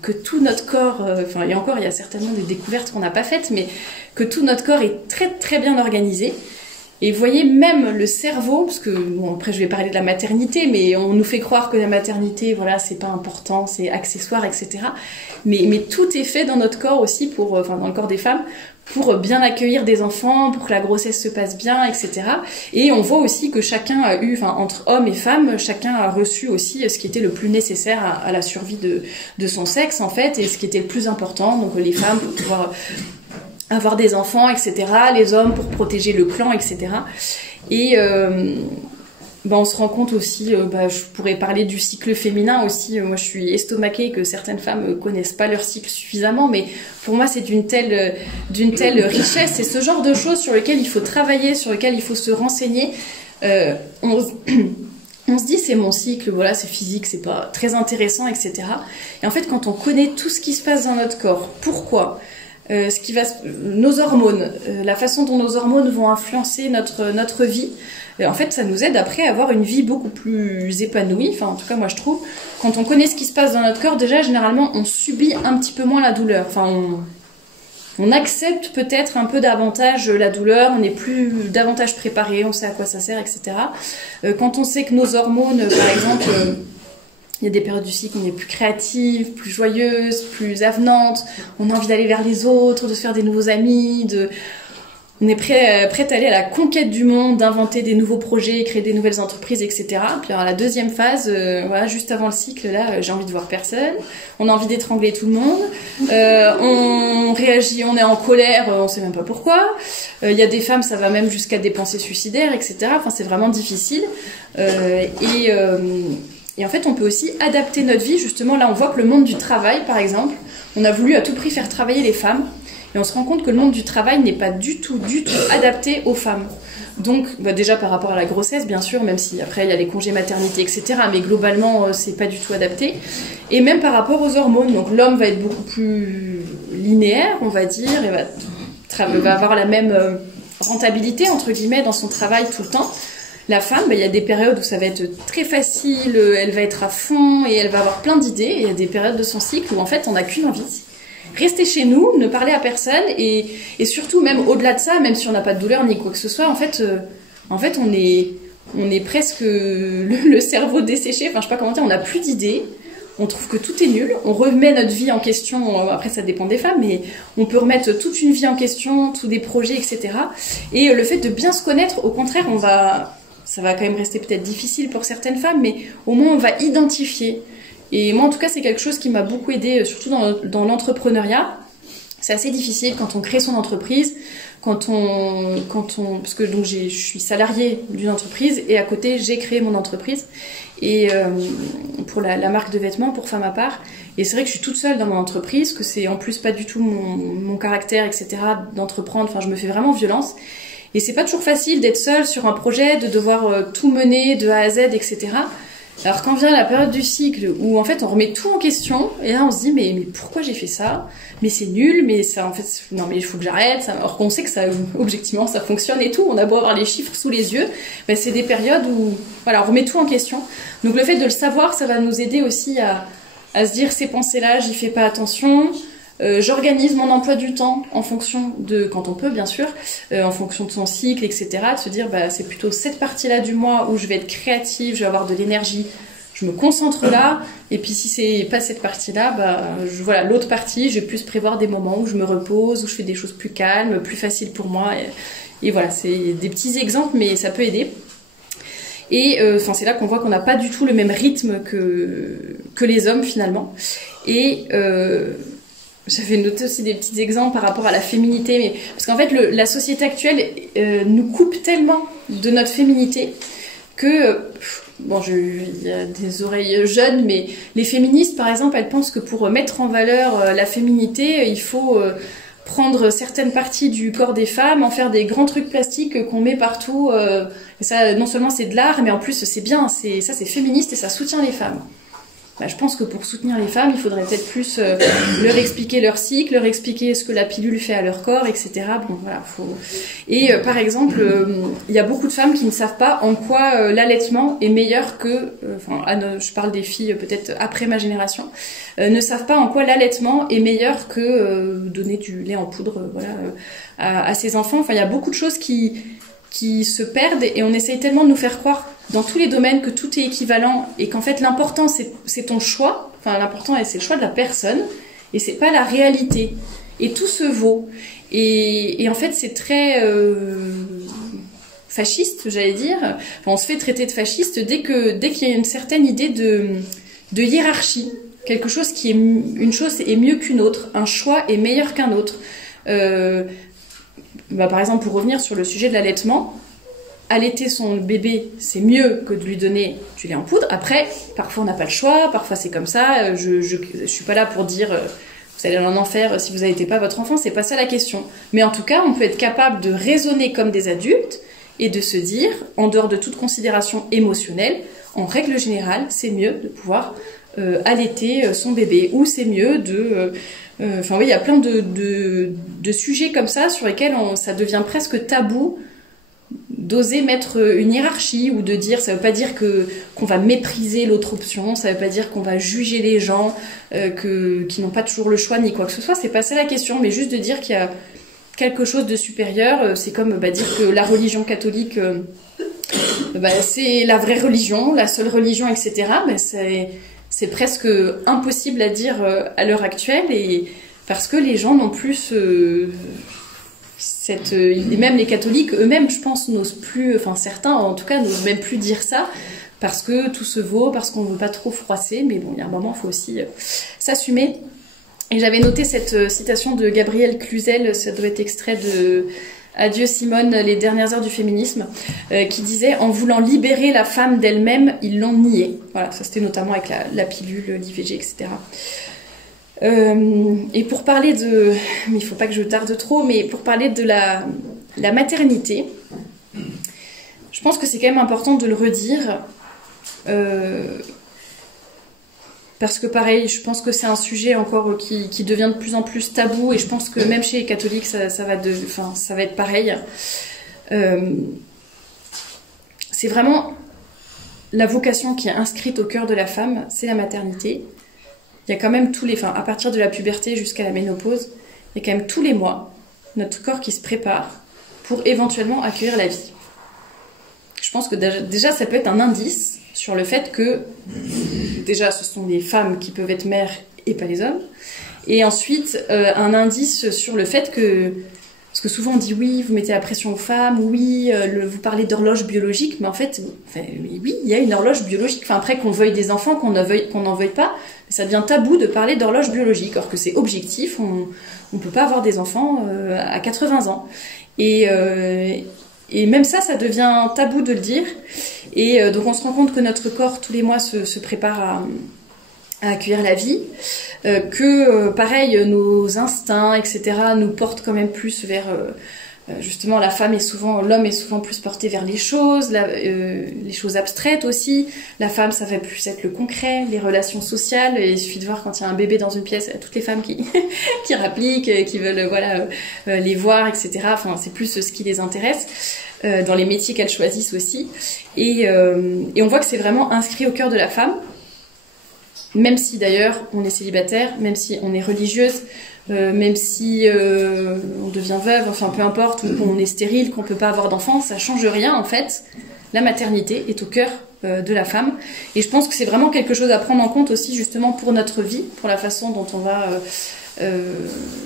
que tout notre corps, enfin et encore, il y a certainement des découvertes qu'on n'a pas faites, mais que tout notre corps est très bien organisé. Et vous voyez, même le cerveau, parce que, bon, après je vais parler de la maternité, mais on nous fait croire que la maternité, voilà, c'est pas important, c'est accessoire, etc. Mais tout est fait dans notre corps aussi, enfin dans le corps des femmes, pour bien accueillir des enfants, pour que la grossesse se passe bien, etc. Et on voit aussi que chacun a eu, enfin entre hommes et femmes, chacun a reçu aussi ce qui était le plus nécessaire à la survie de son sexe, en fait, et ce qui était le plus important, donc les femmes pour pouvoir avoir des enfants, etc. Les hommes pour protéger le clan, etc. Et on se rend compte aussi, je pourrais parler du cycle féminin aussi. Moi, je suis estomaquée que certaines femmes connaissent pas leur cycle suffisamment, mais pour moi, c'est d'une telle richesse. C'est ce genre de choses sur lesquelles il faut travailler, sur lesquelles il faut se renseigner. On se dit c'est mon cycle, voilà, c'est physique, c'est pas très intéressant, etc. Et en fait, quand on connaît tout ce qui se passe dans notre corps, pourquoi nos hormones, la façon dont nos hormones vont influencer notre vie, en fait ça nous aide après à avoir une vie beaucoup plus épanouie, enfin en tout cas moi je trouve, quand on connaît ce qui se passe dans notre corps, déjà généralement on subit un petit peu moins la douleur, enfin on accepte peut-être un peu davantage la douleur, on est plus davantage préparé, on sait à quoi ça sert, etc. Quand on sait que nos hormones, par exemple, il y a des périodes du cycle où on est plus créative, plus joyeuse, plus avenante, on a envie d'aller vers les autres, de se faire des nouveaux amis, on est prêt à aller à la conquête du monde, d'inventer des nouveaux projets, créer des nouvelles entreprises, etc. Puis alors la deuxième phase, voilà, juste avant le cycle, là, j'ai envie de voir personne, on a envie d'étrangler tout le monde, on réagit, on est en colère, on sait même pas pourquoi. Il y a des femmes, ça va même jusqu'à des pensées suicidaires, etc. Enfin, c'est vraiment difficile. Et en fait, on peut aussi adapter notre vie. Justement, là, on voit que le monde du travail, par exemple, on a voulu à tout prix faire travailler les femmes. Et on se rend compte que le monde du travail n'est pas du tout adapté aux femmes. Donc, déjà par rapport à la grossesse, bien sûr, même si après il y a les congés maternité, etc. Mais globalement, c'est pas du tout adapté. Et même par rapport aux hormones. Donc, l'homme va être beaucoup plus linéaire, on va dire, et va avoir la même rentabilité, entre guillemets, dans son travail tout le temps. La femme, il y a des périodes où ça va être très facile, elle va être à fond et elle va avoir plein d'idées. Et il y a des périodes de son cycle où en fait on n'a qu'une envie, rester chez nous, ne parler à personne et surtout même au-delà de ça, même si on n'a pas de douleur ni quoi que ce soit, en fait on est presque le cerveau desséché. Enfin je sais pas comment dire, on n'a plus d'idées. On trouve que tout est nul, on remet notre vie en question, après ça dépend des femmes, mais on peut remettre toute une vie en question, tous des projets, etc. Et le fait de bien se connaître, au contraire, ça va quand même rester peut-être difficile pour certaines femmes, mais au moins on va identifier. Et moi en tout cas c'est quelque chose qui m'a beaucoup aidée, surtout dans l'entrepreneuriat. C'est assez difficile quand on crée son entreprise, parce que donc je suis salariée d'une entreprise et à côté j'ai créé mon entreprise et pour la marque de vêtements pour Femme à part. Et c'est vrai que je suis toute seule dans mon entreprise, que c'est en plus pas du tout mon caractère, etc. d'entreprendre. Enfin je me fais vraiment violence. Et c'est pas toujours facile d'être seul sur un projet, de devoir tout mener de A à Z, etc. Alors quand vient la période du cycle où en fait on remet tout en question, et là on se dit mais pourquoi j'ai fait ça? Mais c'est nul, mais ça en fait non mais il faut que j'arrête. Alors qu'on sait que ça objectivement ça fonctionne et tout, on a beau avoir les chiffres sous les yeux, ben c'est des périodes où voilà on remet tout en question. Donc le fait de le savoir, ça va nous aider aussi à se dire ces pensées-là, j'y fais pas attention. J'organise mon emploi du temps en fonction de, quand on peut bien sûr, en fonction de son cycle, etc. De se dire, bah, c'est plutôt cette partie-là du mois où je vais être créative, je vais avoir de l'énergie, je me concentre là. Et puis si c'est pas cette partie-là, bah, voilà, l'autre partie, je vais plus prévoir des moments où je me repose, où je fais des choses plus calmes, plus faciles pour moi. Et voilà, c'est des petits exemples, mais ça peut aider. Et c'est là qu'on voit qu'on n'a pas du tout le même rythme que les hommes finalement. Et j'avais noté aussi des petits exemples par rapport à la féminité, mais parce qu'en fait la société actuelle nous coupe tellement de notre féminité que bon, il y a des oreilles jeunes, mais les féministes par exemple, elles pensent que pour mettre en valeur la féminité, il faut prendre certaines parties du corps des femmes, en faire des grands trucs plastiques qu'on met partout. Et ça, non seulement c'est de l'art, mais en plus c'est bien, c'est féministe et ça soutient les femmes. Bah, je pense que pour soutenir les femmes, il faudrait peut-être plus leur expliquer leur cycle, leur expliquer ce que la pilule fait à leur corps, etc. Bon, voilà, Et par exemple, il y a beaucoup de femmes qui ne savent pas en quoi l'allaitement est meilleur que... je parle des filles peut-être après ma génération, ne savent pas en quoi l'allaitement est meilleur que donner du lait en poudre à ses enfants. Enfin, il y a beaucoup de choses qui se perdent et on essaye tellement de nous faire croire dans tous les domaines que tout est équivalent et qu'en fait l'important c'est ton choix, enfin l'important c'est le choix de la personne et c'est pas la réalité et tout se vaut et en fait c'est très fasciste, j'allais dire. Enfin, on se fait traiter de fasciste dès qu'il y a une certaine idée de hiérarchie, quelque chose qui est une chose est mieux qu'une autre, un choix est meilleur qu'un autre. Par exemple, pour revenir sur le sujet de l'allaitement, allaiter son bébé, c'est mieux que de lui donner du lait en poudre. Après, parfois on n'a pas le choix, parfois c'est comme ça. Je suis pas là pour dire vous allez en enfer si vous n'allaitez pas votre enfant, c'est pas ça la question. Mais en tout cas, on peut être capable de raisonner comme des adultes et de se dire, en dehors de toute considération émotionnelle, en règle générale, c'est mieux de pouvoir allaiter son bébé, ou c'est mieux de... oui, il y a plein de sujets comme ça sur lesquels ça devient presque tabou d'oser mettre une hiérarchie ou de dire, ça veut pas dire qu'on va mépriser l'autre option, ça veut pas dire qu'on va juger les gens qui n'ont pas toujours le choix ni quoi que ce soit, c'est pas ça la question, mais juste de dire qu'il y a quelque chose de supérieur. C'est comme dire que la religion catholique c'est la vraie religion, la seule religion, etc. Mais c'est presque impossible à dire à l'heure actuelle, et parce que les gens n'ont plus et même les catholiques eux-mêmes, je pense, n'osent plus, enfin certains en tout cas n'osent même plus dire ça, parce que tout se vaut, parce qu'on ne veut pas trop froisser, mais bon, il y a un moment, il faut aussi s'assumer. Et j'avais noté cette citation de Gabrielle Cluzel, ça doit être extrait de Adieu Simone, les dernières heures du féminisme, qui disait « En voulant libérer la femme d'elle-même, ils l'ont niée ». Voilà, ça c'était notamment avec la pilule, l'IVG, etc. Et pour parler de... Mais il ne faut pas que je tarde trop, mais pour parler de la maternité, je pense que c'est quand même important de le redire, parce que pareil, je pense que c'est un sujet encore qui devient de plus en plus tabou, et je pense que même chez les catholiques, ça va être pareil. C'est vraiment la vocation qui est inscrite au cœur de la femme, c'est la maternité. Il y a quand même à partir de la puberté jusqu'à la ménopause, il y a quand même tous les mois notre corps qui se prépare pour éventuellement accueillir la vie. Je pense que déjà ça peut être un indice sur le fait que déjà ce sont les femmes qui peuvent être mères et pas les hommes, et ensuite un indice sur le fait que, parce que souvent on dit oui, vous mettez la pression aux femmes, oui, vous parlez d'horloge biologique, mais en fait, oui, il y a une horloge biologique. Enfin, après qu'on veuille des enfants, qu'on n'en veuille pas, ça devient tabou de parler d'horloge biologique, alors que c'est objectif, on peut pas avoir des enfants à 80 ans. Et même ça devient tabou de le dire. Et donc on se rend compte que notre corps, tous les mois, se prépare à accueillir la vie, pareil, nos instincts, etc., nous portent quand même plus vers justement l'homme est souvent plus porté vers les choses abstraites aussi. La femme, ça va plus être le concret, les relations sociales. Et il suffit de voir quand il y a un bébé dans une pièce, toutes les femmes qui rappliquent, qui veulent les voir, etc. Enfin, c'est plus ce qui les intéresse dans les métiers qu'elles choisissent aussi. Et on voit que c'est vraiment inscrit au cœur de la femme, même si d'ailleurs on est célibataire, même si on est religieuse. Même si on devient veuve, enfin peu importe, ou qu'on est stérile, qu'on peut pas avoir d'enfants, ça change rien en fait. La maternité est au cœur de la femme, et je pense que c'est vraiment quelque chose à prendre en compte aussi justement pour notre vie, pour la façon dont on va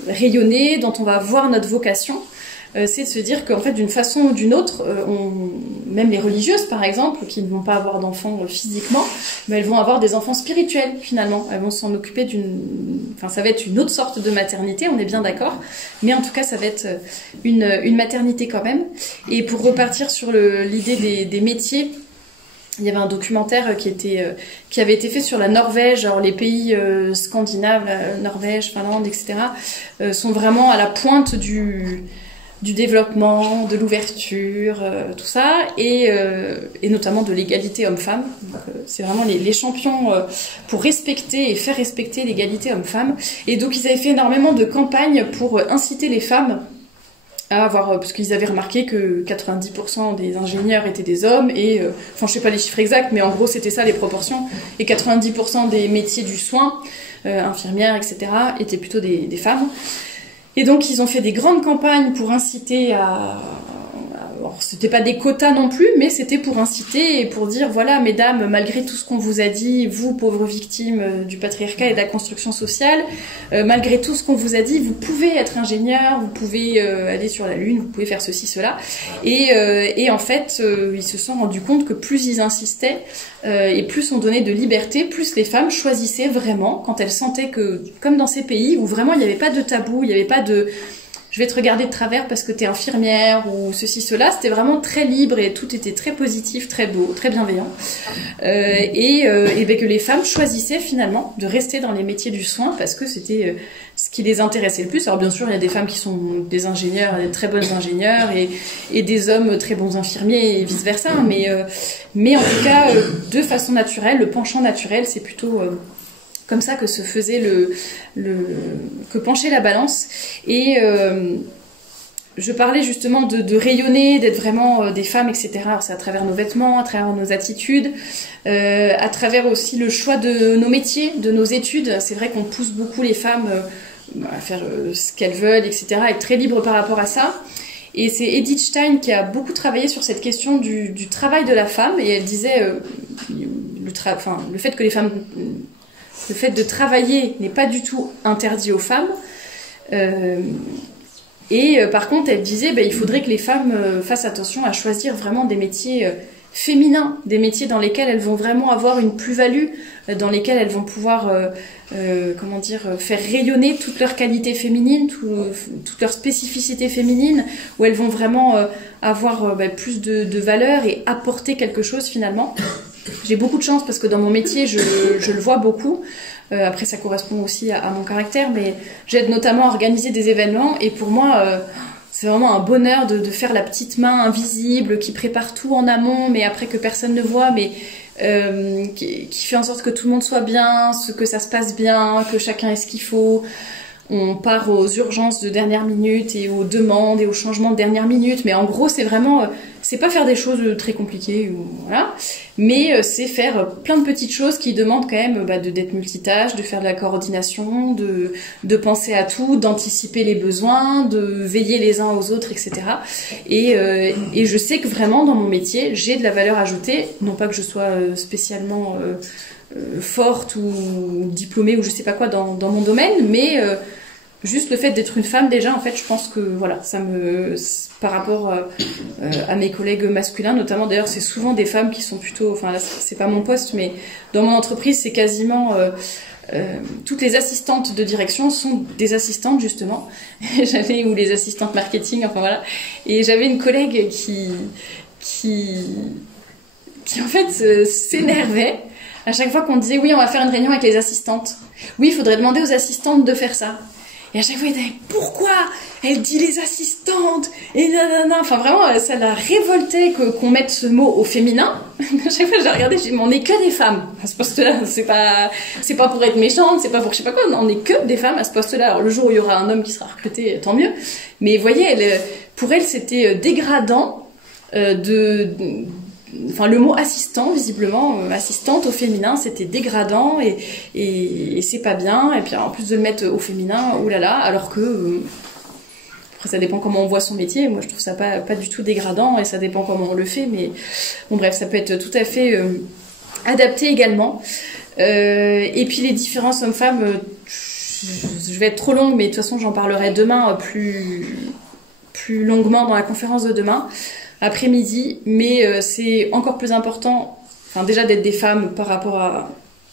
rayonner, dont on va voir notre vocation. C'est de se dire qu'en fait d'une façon ou d'une autre, même les religieuses par exemple, qui ne vont pas avoir d'enfants physiquement, mais elles vont avoir des enfants spirituels finalement, elles vont s'en occuper ça va être une autre sorte de maternité, on est bien d'accord, mais en tout cas ça va être une maternité quand même. Et pour repartir sur l'idée des métiers, il y avait un documentaire qui avait été fait sur la Norvège. Alors les pays scandinaves, la Norvège, Finlande, etc., sont vraiment à la pointe du développement, de l'ouverture, tout ça, et notamment de l'égalité homme-femme. C'est vraiment les champions pour respecter et faire respecter l'égalité homme-femme. Et donc ils avaient fait énormément de campagnes pour inciter les femmes à avoir, parce qu'ils avaient remarqué que 90% des ingénieurs étaient des hommes, et je sais pas les chiffres exacts, mais en gros c'était ça les proportions, et 90% des métiers du soin, infirmières, etc., étaient plutôt des femmes. Et donc ils ont fait des grandes campagnes pour inciter alors c'était pas des quotas non plus, mais c'était pour inciter et pour dire voilà mesdames, malgré tout ce qu'on vous a dit, vous pauvres victimes du patriarcat et de la construction sociale, malgré tout ce qu'on vous a dit, vous pouvez être ingénieur, vous pouvez aller sur la lune, vous pouvez faire ceci, cela. Et en fait ils se sont rendus compte que plus ils insistaient et plus on donnait de liberté, plus les femmes choisissaient vraiment quand elles sentaient que, comme dans ces pays où vraiment il n'y avait pas de tabou, il n'y avait pas de je vais te regarder de travers parce que t'es infirmière ou ceci, cela, c'était vraiment très libre et tout était très positif, très beau, très bienveillant. Et que les femmes choisissaient finalement de rester dans les métiers du soin parce que c'était ce qui les intéressait le plus. Alors bien sûr, il y a des femmes qui sont des ingénieurs, des très bonnes ingénieurs et des hommes très bons infirmiers et vice versa, mais en tout cas, de façon naturelle, le penchant naturel, c'est plutôt comme ça que se faisait que penchait la balance. Et je parlais justement de rayonner, d'être vraiment des femmes, etc. Alors c'est à travers nos vêtements, à travers nos attitudes, à travers aussi le choix de nos métiers, de nos études. C'est vrai qu'on pousse beaucoup les femmes à faire ce qu'elles veulent, etc., être très libres par rapport à ça. Et c'est Edith Stein qui a beaucoup travaillé sur cette question du travail de la femme, et elle disait le fait que les femmes... Le fait de travailler n'est pas du tout interdit aux femmes. Par contre, elle disait il faudrait que les femmes fassent attention à choisir vraiment des métiers féminins, des métiers dans lesquels elles vont vraiment avoir une plus-value, dans lesquels elles vont pouvoir faire rayonner toutes leurs qualités féminines, toutes leurs spécificités féminines, où elles vont vraiment avoir plus de valeur et apporter quelque chose finalement. J'ai beaucoup de chance parce que dans mon métier, je le vois beaucoup. Après, ça correspond aussi à mon caractère, mais j'aide notamment à organiser des événements. Et pour moi, c'est vraiment un bonheur de faire la petite main invisible qui prépare tout en amont, mais après que personne ne voit, mais qui fait en sorte que tout le monde soit bien, que ça se passe bien, que chacun ait ce qu'il faut. On part aux urgences de dernière minute et aux demandes et aux changements de dernière minute. Mais en gros, c'est vraiment... c'est pas faire des choses très compliquées, voilà, mais c'est faire plein de petites choses qui demandent quand même d'être multitâche, de faire de la coordination, de penser à tout, d'anticiper les besoins, de veiller les uns aux autres, etc. Et je sais que vraiment, dans mon métier, j'ai de la valeur ajoutée. Non pas que je sois spécialement forte ou diplômée ou je sais pas quoi dans mon domaine, mais... juste le fait d'être une femme, déjà, en fait, je pense que, voilà, par rapport à mes collègues masculins, notamment, d'ailleurs, c'est souvent des femmes qui sont plutôt, enfin, là, c'est pas mon poste, mais dans mon entreprise, c'est quasiment, toutes les assistantes de direction sont des assistantes, justement. Ou les assistantes marketing, enfin, voilà. Et j'avais une collègue qui en fait, s'énervait à chaque fois qu'on disait, oui, on va faire une réunion avec les assistantes. Oui, il faudrait demander aux assistantes de faire ça. Et à chaque fois, il disait, pourquoi ? elle dit les assistantes et nanana. Enfin vraiment, ça la révoltait qu'on mette ce mot au féminin. À chaque fois que je la regardais, je dis mais on n'est que des femmes à ce poste-là. C'est pas pour être méchante, c'est pas pour je sais pas quoi. Non, on n'est que des femmes à ce poste-là. Alors le jour où il y aura un homme qui sera recruté, tant mieux. Mais vous voyez, pour elle, c'était dégradant enfin le mot assistant, visiblement assistante au féminin, c'était dégradant et c'est pas bien. Et puis en plus de le mettre au féminin, oulala, alors que après ça dépend comment on voit son métier. Moi je trouve ça pas du tout dégradant et ça dépend comment on le fait. Mais bon bref, ça peut être tout à fait adapté également. Et puis les différences hommes-femmes, je vais être trop longue, mais de toute façon j'en parlerai demain plus longuement dans la conférence de demain après-midi, mais c'est encore plus important, enfin déjà d'être des femmes par rapport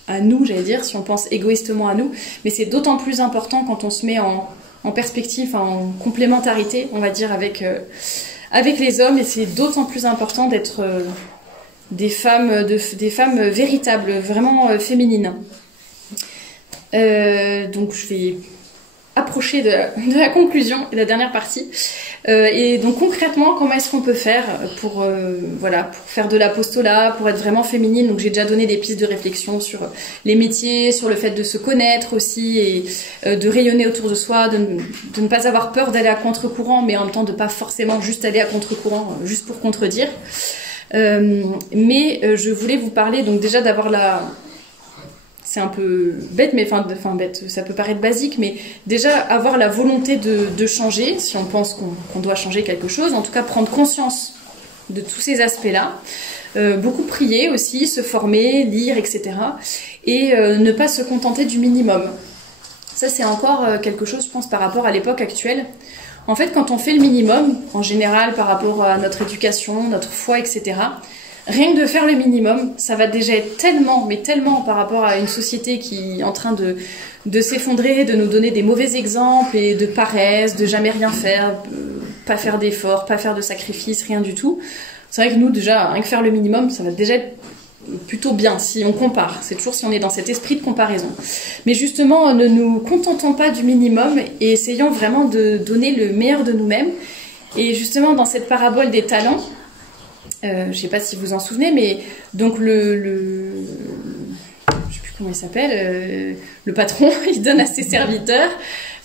à nous, j'allais dire, si on pense égoïstement à nous, mais c'est d'autant plus important quand on se met en perspective, en complémentarité, on va dire, avec les hommes, et c'est d'autant plus important d'être des femmes véritables, vraiment féminines. Donc je vais approcher de la conclusion et de la dernière partie. Et donc concrètement, comment est-ce qu'on peut faire pour faire de l'apostolat, pour être vraiment féminine? Donc j'ai déjà donné des pistes de réflexion sur les métiers, sur le fait de se connaître aussi et de rayonner autour de soi, de ne pas avoir peur d'aller à contre-courant, mais en même temps de pas forcément juste aller à contre-courant, juste pour contredire. Mais je voulais vous parler donc déjà d'avoir c'est un peu bête, mais enfin bête, ça peut paraître basique, mais déjà avoir la volonté de changer, si on pense qu'on doit changer quelque chose, en tout cas prendre conscience de tous ces aspects-là, beaucoup prier aussi, se former, lire, etc. Et ne pas se contenter du minimum. Ça c'est encore quelque chose, je pense, par rapport à l'époque actuelle. En fait, quand on fait le minimum, en général par rapport à notre éducation, notre foi, etc., rien que de faire le minimum, ça va déjà être tellement, mais tellement par rapport à une société qui est en train de s'effondrer, de nous donner des mauvais exemples et de paresse, de jamais rien faire, pas faire d'efforts, pas faire de sacrifices, rien du tout. C'est vrai que nous, déjà, rien que faire le minimum, ça va déjà être plutôt bien si on compare. C'est toujours si on est dans cet esprit de comparaison. Mais justement, ne nous contentons pas du minimum et essayons vraiment de donner le meilleur de nous-mêmes. Et justement, dans cette parabole des talents, je ne sais pas si vous en souvenez, mais donc je sais plus comment il s'appelle, le patron, il donne à ses serviteurs,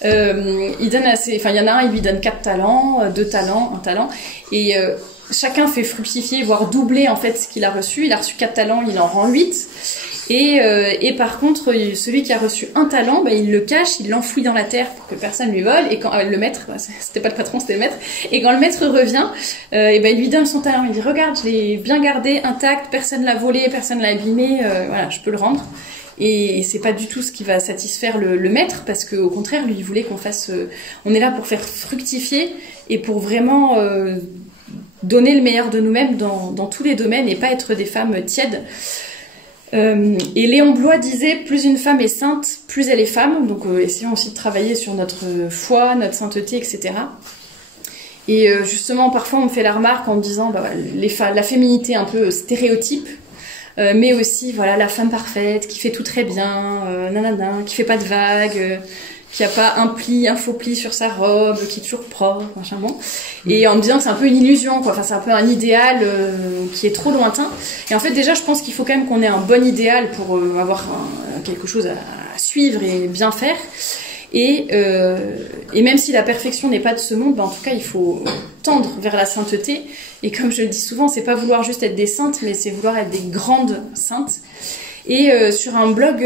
il y en a un, il lui donne 4 talents, 2 talents, 1 talent, et chacun fait fructifier, voire doubler en fait ce qu'il a reçu. Il a reçu 4 talents, il en rend 8. Et par contre, celui qui a reçu 1 talent, il le cache, il l'enfouit dans la terre pour que personne lui vole. Et quand le maître, c'était pas le patron, c'était le maître. Et quand le maître revient, il lui donne son talent. Il dit regarde, je l'ai bien gardé, intact, personne l'a volé, personne l'a abîmé. Voilà, je peux le rendre. Et c'est pas du tout ce qui va satisfaire le maître, parce qu'au contraire, lui, il voulait qu'on fasse. On est là pour faire fructifier et pour vraiment donner le meilleur de nous-mêmes dans tous les domaines et pas être des femmes tièdes. Et Léon Bloy disait plus une femme est sainte, plus elle est femme. Donc essayons aussi de travailler sur notre foi, notre sainteté, etc. Et justement, parfois on me fait la remarque en me disant la féminité un peu stéréotype, mais aussi voilà la femme parfaite qui fait tout très bien, qui fait pas de vagues, qui a pas un faux pli sur sa robe, qui est toujours propre, machin bon. Et en me disant que c'est un peu une illusion, quoi. Enfin, c'est un peu un idéal qui est trop lointain. Et en fait, déjà, je pense qu'il faut quand même qu'on ait un bon idéal pour avoir quelque chose à suivre et bien faire. Et même si la perfection n'est pas de ce monde, en tout cas, il faut tendre vers la sainteté. Et comme je le dis souvent, c'est pas vouloir juste être des saintes, mais c'est vouloir être des grandes saintes. Et sur un blog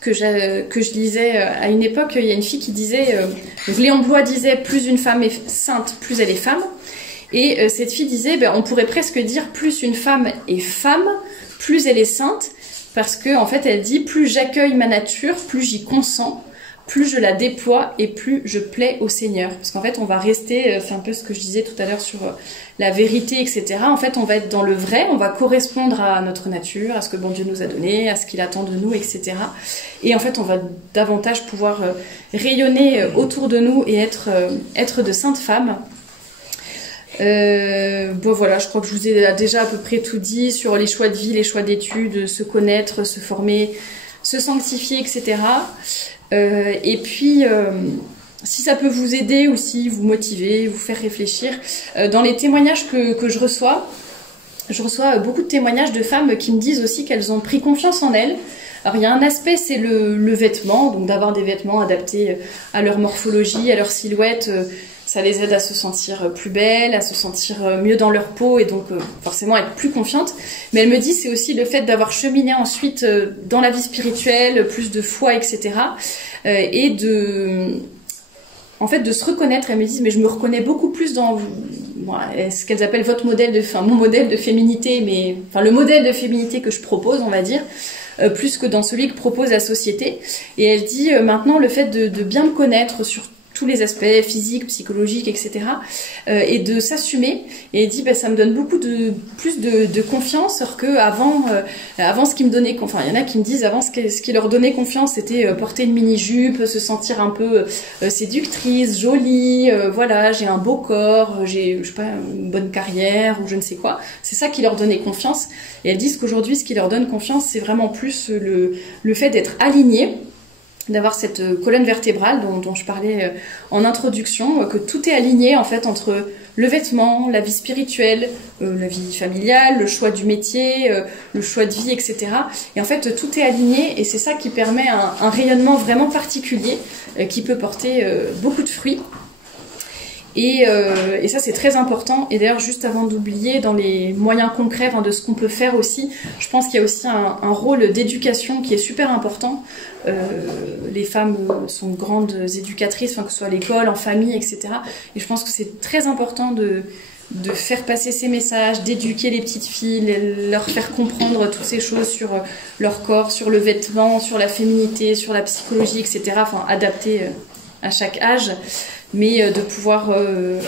que je lisais à une époque, il y a une fille qui disait, Léon Bloy disait plus une femme est sainte, plus elle est femme. Et cette fille disait, on pourrait presque dire plus une femme est femme, plus elle est sainte, parce que en fait elle dit plus j'accueille ma nature, plus j'y consens, plus je la déploie et plus je plais au Seigneur. Parce qu'en fait on va rester, c'est un peu ce que je disais tout à l'heure sur la vérité, etc. En fait on va être dans le vrai, on va correspondre à notre nature, à ce que bon Dieu nous a donné, à ce qu'il attend de nous, etc. Et en fait on va davantage pouvoir rayonner autour de nous et être de saintes femmes. Voilà, je crois que je vous ai déjà à peu près tout dit sur les choix de vie, les choix d'études, se connaître, se former, se sanctifier, etc. Et puis si ça peut vous aider ou si vous motiver, vous faire réfléchir, dans les témoignages que je reçois beaucoup de témoignages de femmes qui me disent aussi qu'elles ont pris confiance en elles. Alors il y a un aspect, c'est le vêtement, donc d'avoir des vêtements adaptés à leur morphologie, à leur silhouette, ça les aide à se sentir plus belles, à se sentir mieux dans leur peau et donc forcément être plus confiantes. Mais elle me dit c'est aussi le fait d'avoir cheminé ensuite dans la vie spirituelle, plus de foi, etc. Et en fait, de se reconnaître. Elles me disent mais je me reconnais beaucoup plus dans ce qu'elles appellent votre modèle mon modèle de féminité, mais enfin le modèle de féminité que je propose, on va dire. Plus que dans celui que propose la société. Et elle dit maintenant le fait de bien me connaître sur tous les aspects physiques, psychologiques, etc. Et de s'assumer. Et elle dit ça me donne plus de confiance, alors que avant ce qui me donnait confiance, il y en a qui me disent avant ce qui leur donnait confiance, c'était porter une mini-jupe, se sentir un peu séductrice, jolie, voilà, j'ai un beau corps, j'ai je sais pas une bonne carrière ou je ne sais quoi. C'est ça qui leur donnait confiance. Et elles disent qu'aujourd'hui, ce qui leur donne confiance, c'est vraiment plus le fait d'être aligné, d'avoir cette colonne vertébrale dont je parlais en introduction, que tout est aligné en fait entre le vêtement, la vie spirituelle, la vie familiale, le choix du métier, le choix de vie, etc. Et en fait, tout est aligné et c'est ça qui permet un rayonnement vraiment particulier qui peut porter beaucoup de fruits. Et ça, c'est très important. Et d'ailleurs, juste avant d'oublier, dans les moyens concrets de ce qu'on peut faire aussi, je pense qu'il y a aussi un rôle d'éducation qui est super important. Les femmes sont grandes éducatrices, que ce soit à l'école, en famille, etc. Et je pense que c'est très important de faire passer ces messages, d'éduquer les petites filles, leur faire comprendre toutes ces choses sur leur corps, sur le vêtement, sur la féminité, sur la psychologie, etc. Enfin, adapté à chaque âge. Mais de pouvoir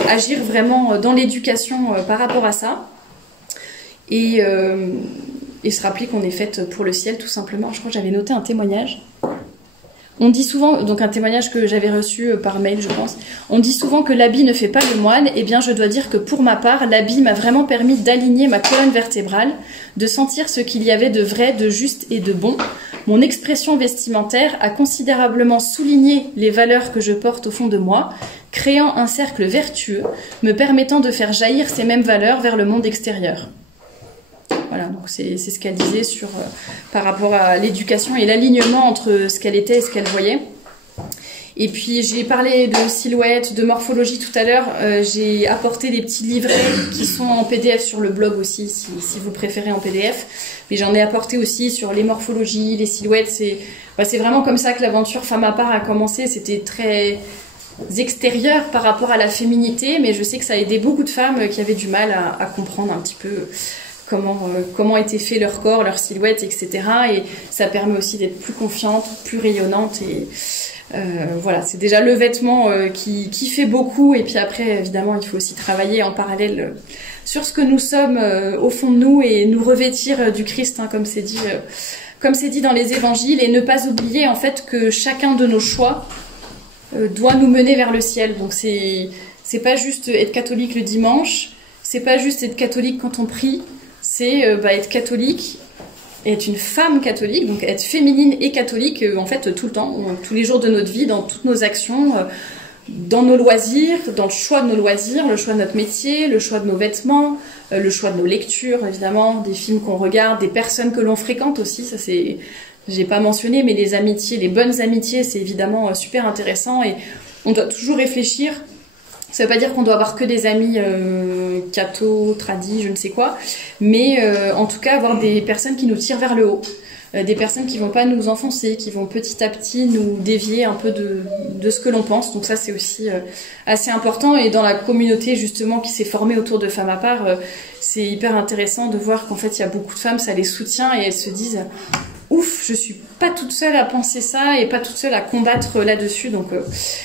agir vraiment dans l'éducation par rapport à ça et se rappeler qu'on est faite pour le ciel tout simplement. Je crois que j'avais noté un témoignage. On dit souvent, donc un témoignage que j'avais reçu par mail je pense, on dit souvent que l'habit ne fait pas le moine. Eh bien je dois dire que pour ma part, l'habit m'a vraiment permis d'aligner ma colonne vertébrale, de sentir ce qu'il y avait de vrai, de juste et de bon. Mon expression vestimentaire a considérablement souligné les valeurs que je porte au fond de moi, créant un cercle vertueux, me permettant de faire jaillir ces mêmes valeurs vers le monde extérieur. Voilà, donc c'est ce qu'elle disait par rapport à l'éducation et l'alignement entre ce qu'elle était et ce qu'elle voyait. Et puis j'ai parlé de silhouette, de morphologie tout à l'heure. J'ai apporté des petits livrets qui sont en PDF sur le blog aussi, si vous préférez en PDF. Mais j'en ai apporté aussi sur les morphologies, les silhouettes. C'est vraiment comme ça que l'aventure Femme à part a commencé. C'était très extérieur par rapport à la féminité, mais je sais que ça a aidé beaucoup de femmes qui avaient du mal à comprendre un petit peu comment était fait leur corps, leur silhouette, etc. Et ça permet aussi d'être plus confiante, plus rayonnante et voilà, c'est déjà le vêtement qui fait beaucoup et puis après évidemment il faut aussi travailler en parallèle sur ce que nous sommes au fond de nous et nous revêtir du Christ, comme c'est dit dans les évangiles, et ne pas oublier en fait que chacun de nos choix doit nous mener vers le ciel. Donc c'est pas juste être catholique le dimanche, c'est pas juste être catholique quand on prie, c'est être catholique, être une femme catholique, donc être féminine et catholique en fait tout le temps, tous les jours de notre vie, dans toutes nos actions, dans nos loisirs, dans le choix de nos loisirs, le choix de notre métier, le choix de nos vêtements, le choix de nos lectures évidemment, des films qu'on regarde, des personnes que l'on fréquente aussi, ça c'est... J'ai pas mentionné, mais les amitiés, les bonnes amitiés, c'est évidemment super intéressant et on doit toujours réfléchir. Ça veut pas dire qu'on doit avoir que des amis catho, tradis, je ne sais quoi, mais en tout cas avoir des personnes qui nous tirent vers le haut, des personnes qui vont pas nous enfoncer, qui vont petit à petit nous dévier un peu de ce que l'on pense. Donc ça c'est aussi assez important, et dans la communauté justement qui s'est formée autour de Femmes à part, c'est hyper intéressant de voir qu'en fait il y a beaucoup de femmes, ça les soutient et elles se disent ouf, je suis pas toute seule à penser ça et pas toute seule à combattre là-dessus, donc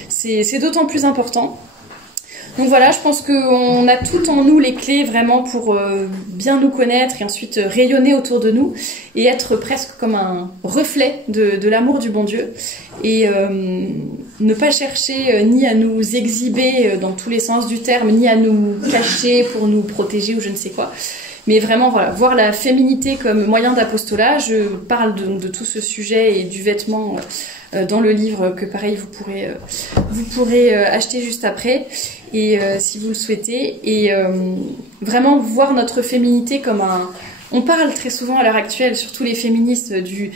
c'est d'autant plus important. Donc voilà, je pense qu'on a tout en nous les clés vraiment pour bien nous connaître et ensuite rayonner autour de nous et être presque comme un reflet de l'amour du bon Dieu, et ne pas chercher ni à nous exhiber dans tous les sens du terme, ni à nous cacher pour nous protéger ou je ne sais quoi. Mais vraiment, voilà, voir la féminité comme moyen d'apostolat. Je parle de tout ce sujet et du vêtement dans le livre que pareil vous pourrez acheter juste après et si vous le souhaitez et vraiment voir notre féminité comme on parle très souvent à l'heure actuelle, surtout les féministes, du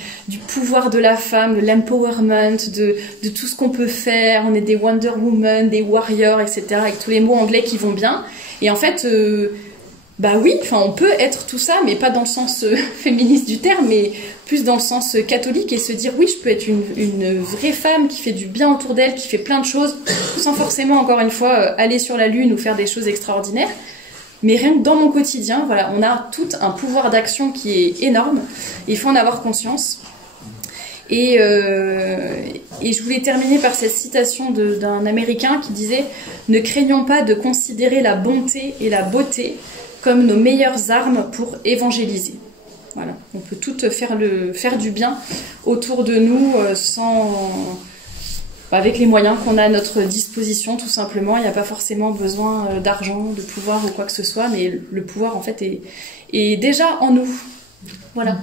pouvoir de la femme, de l'empowerment, de tout ce qu'on peut faire. On est des Wonder Woman, des warriors, etc. avec tous les mots anglais qui vont bien. Et en fait, bah oui, enfin on peut être tout ça, mais pas dans le sens féministe du terme, mais plus dans le sens catholique et se dire oui, je peux être une vraie femme qui fait du bien autour d'elle, qui fait plein de choses, sans forcément, encore une fois, aller sur la lune ou faire des choses extraordinaires. Mais rien que dans mon quotidien, voilà, on a tout un pouvoir d'action qui est énorme. Il faut en avoir conscience. Et je voulais terminer par cette citation d'un Américain qui disait « Ne craignons pas de considérer la bonté et la beauté comme nos meilleures armes pour évangéliser. » Voilà, on peut toutes faire du bien autour de nous avec les moyens qu'on a à notre disposition, tout simplement. Il n'y a pas forcément besoin d'argent, de pouvoir ou quoi que ce soit, mais le pouvoir, en fait, est déjà en nous. Voilà.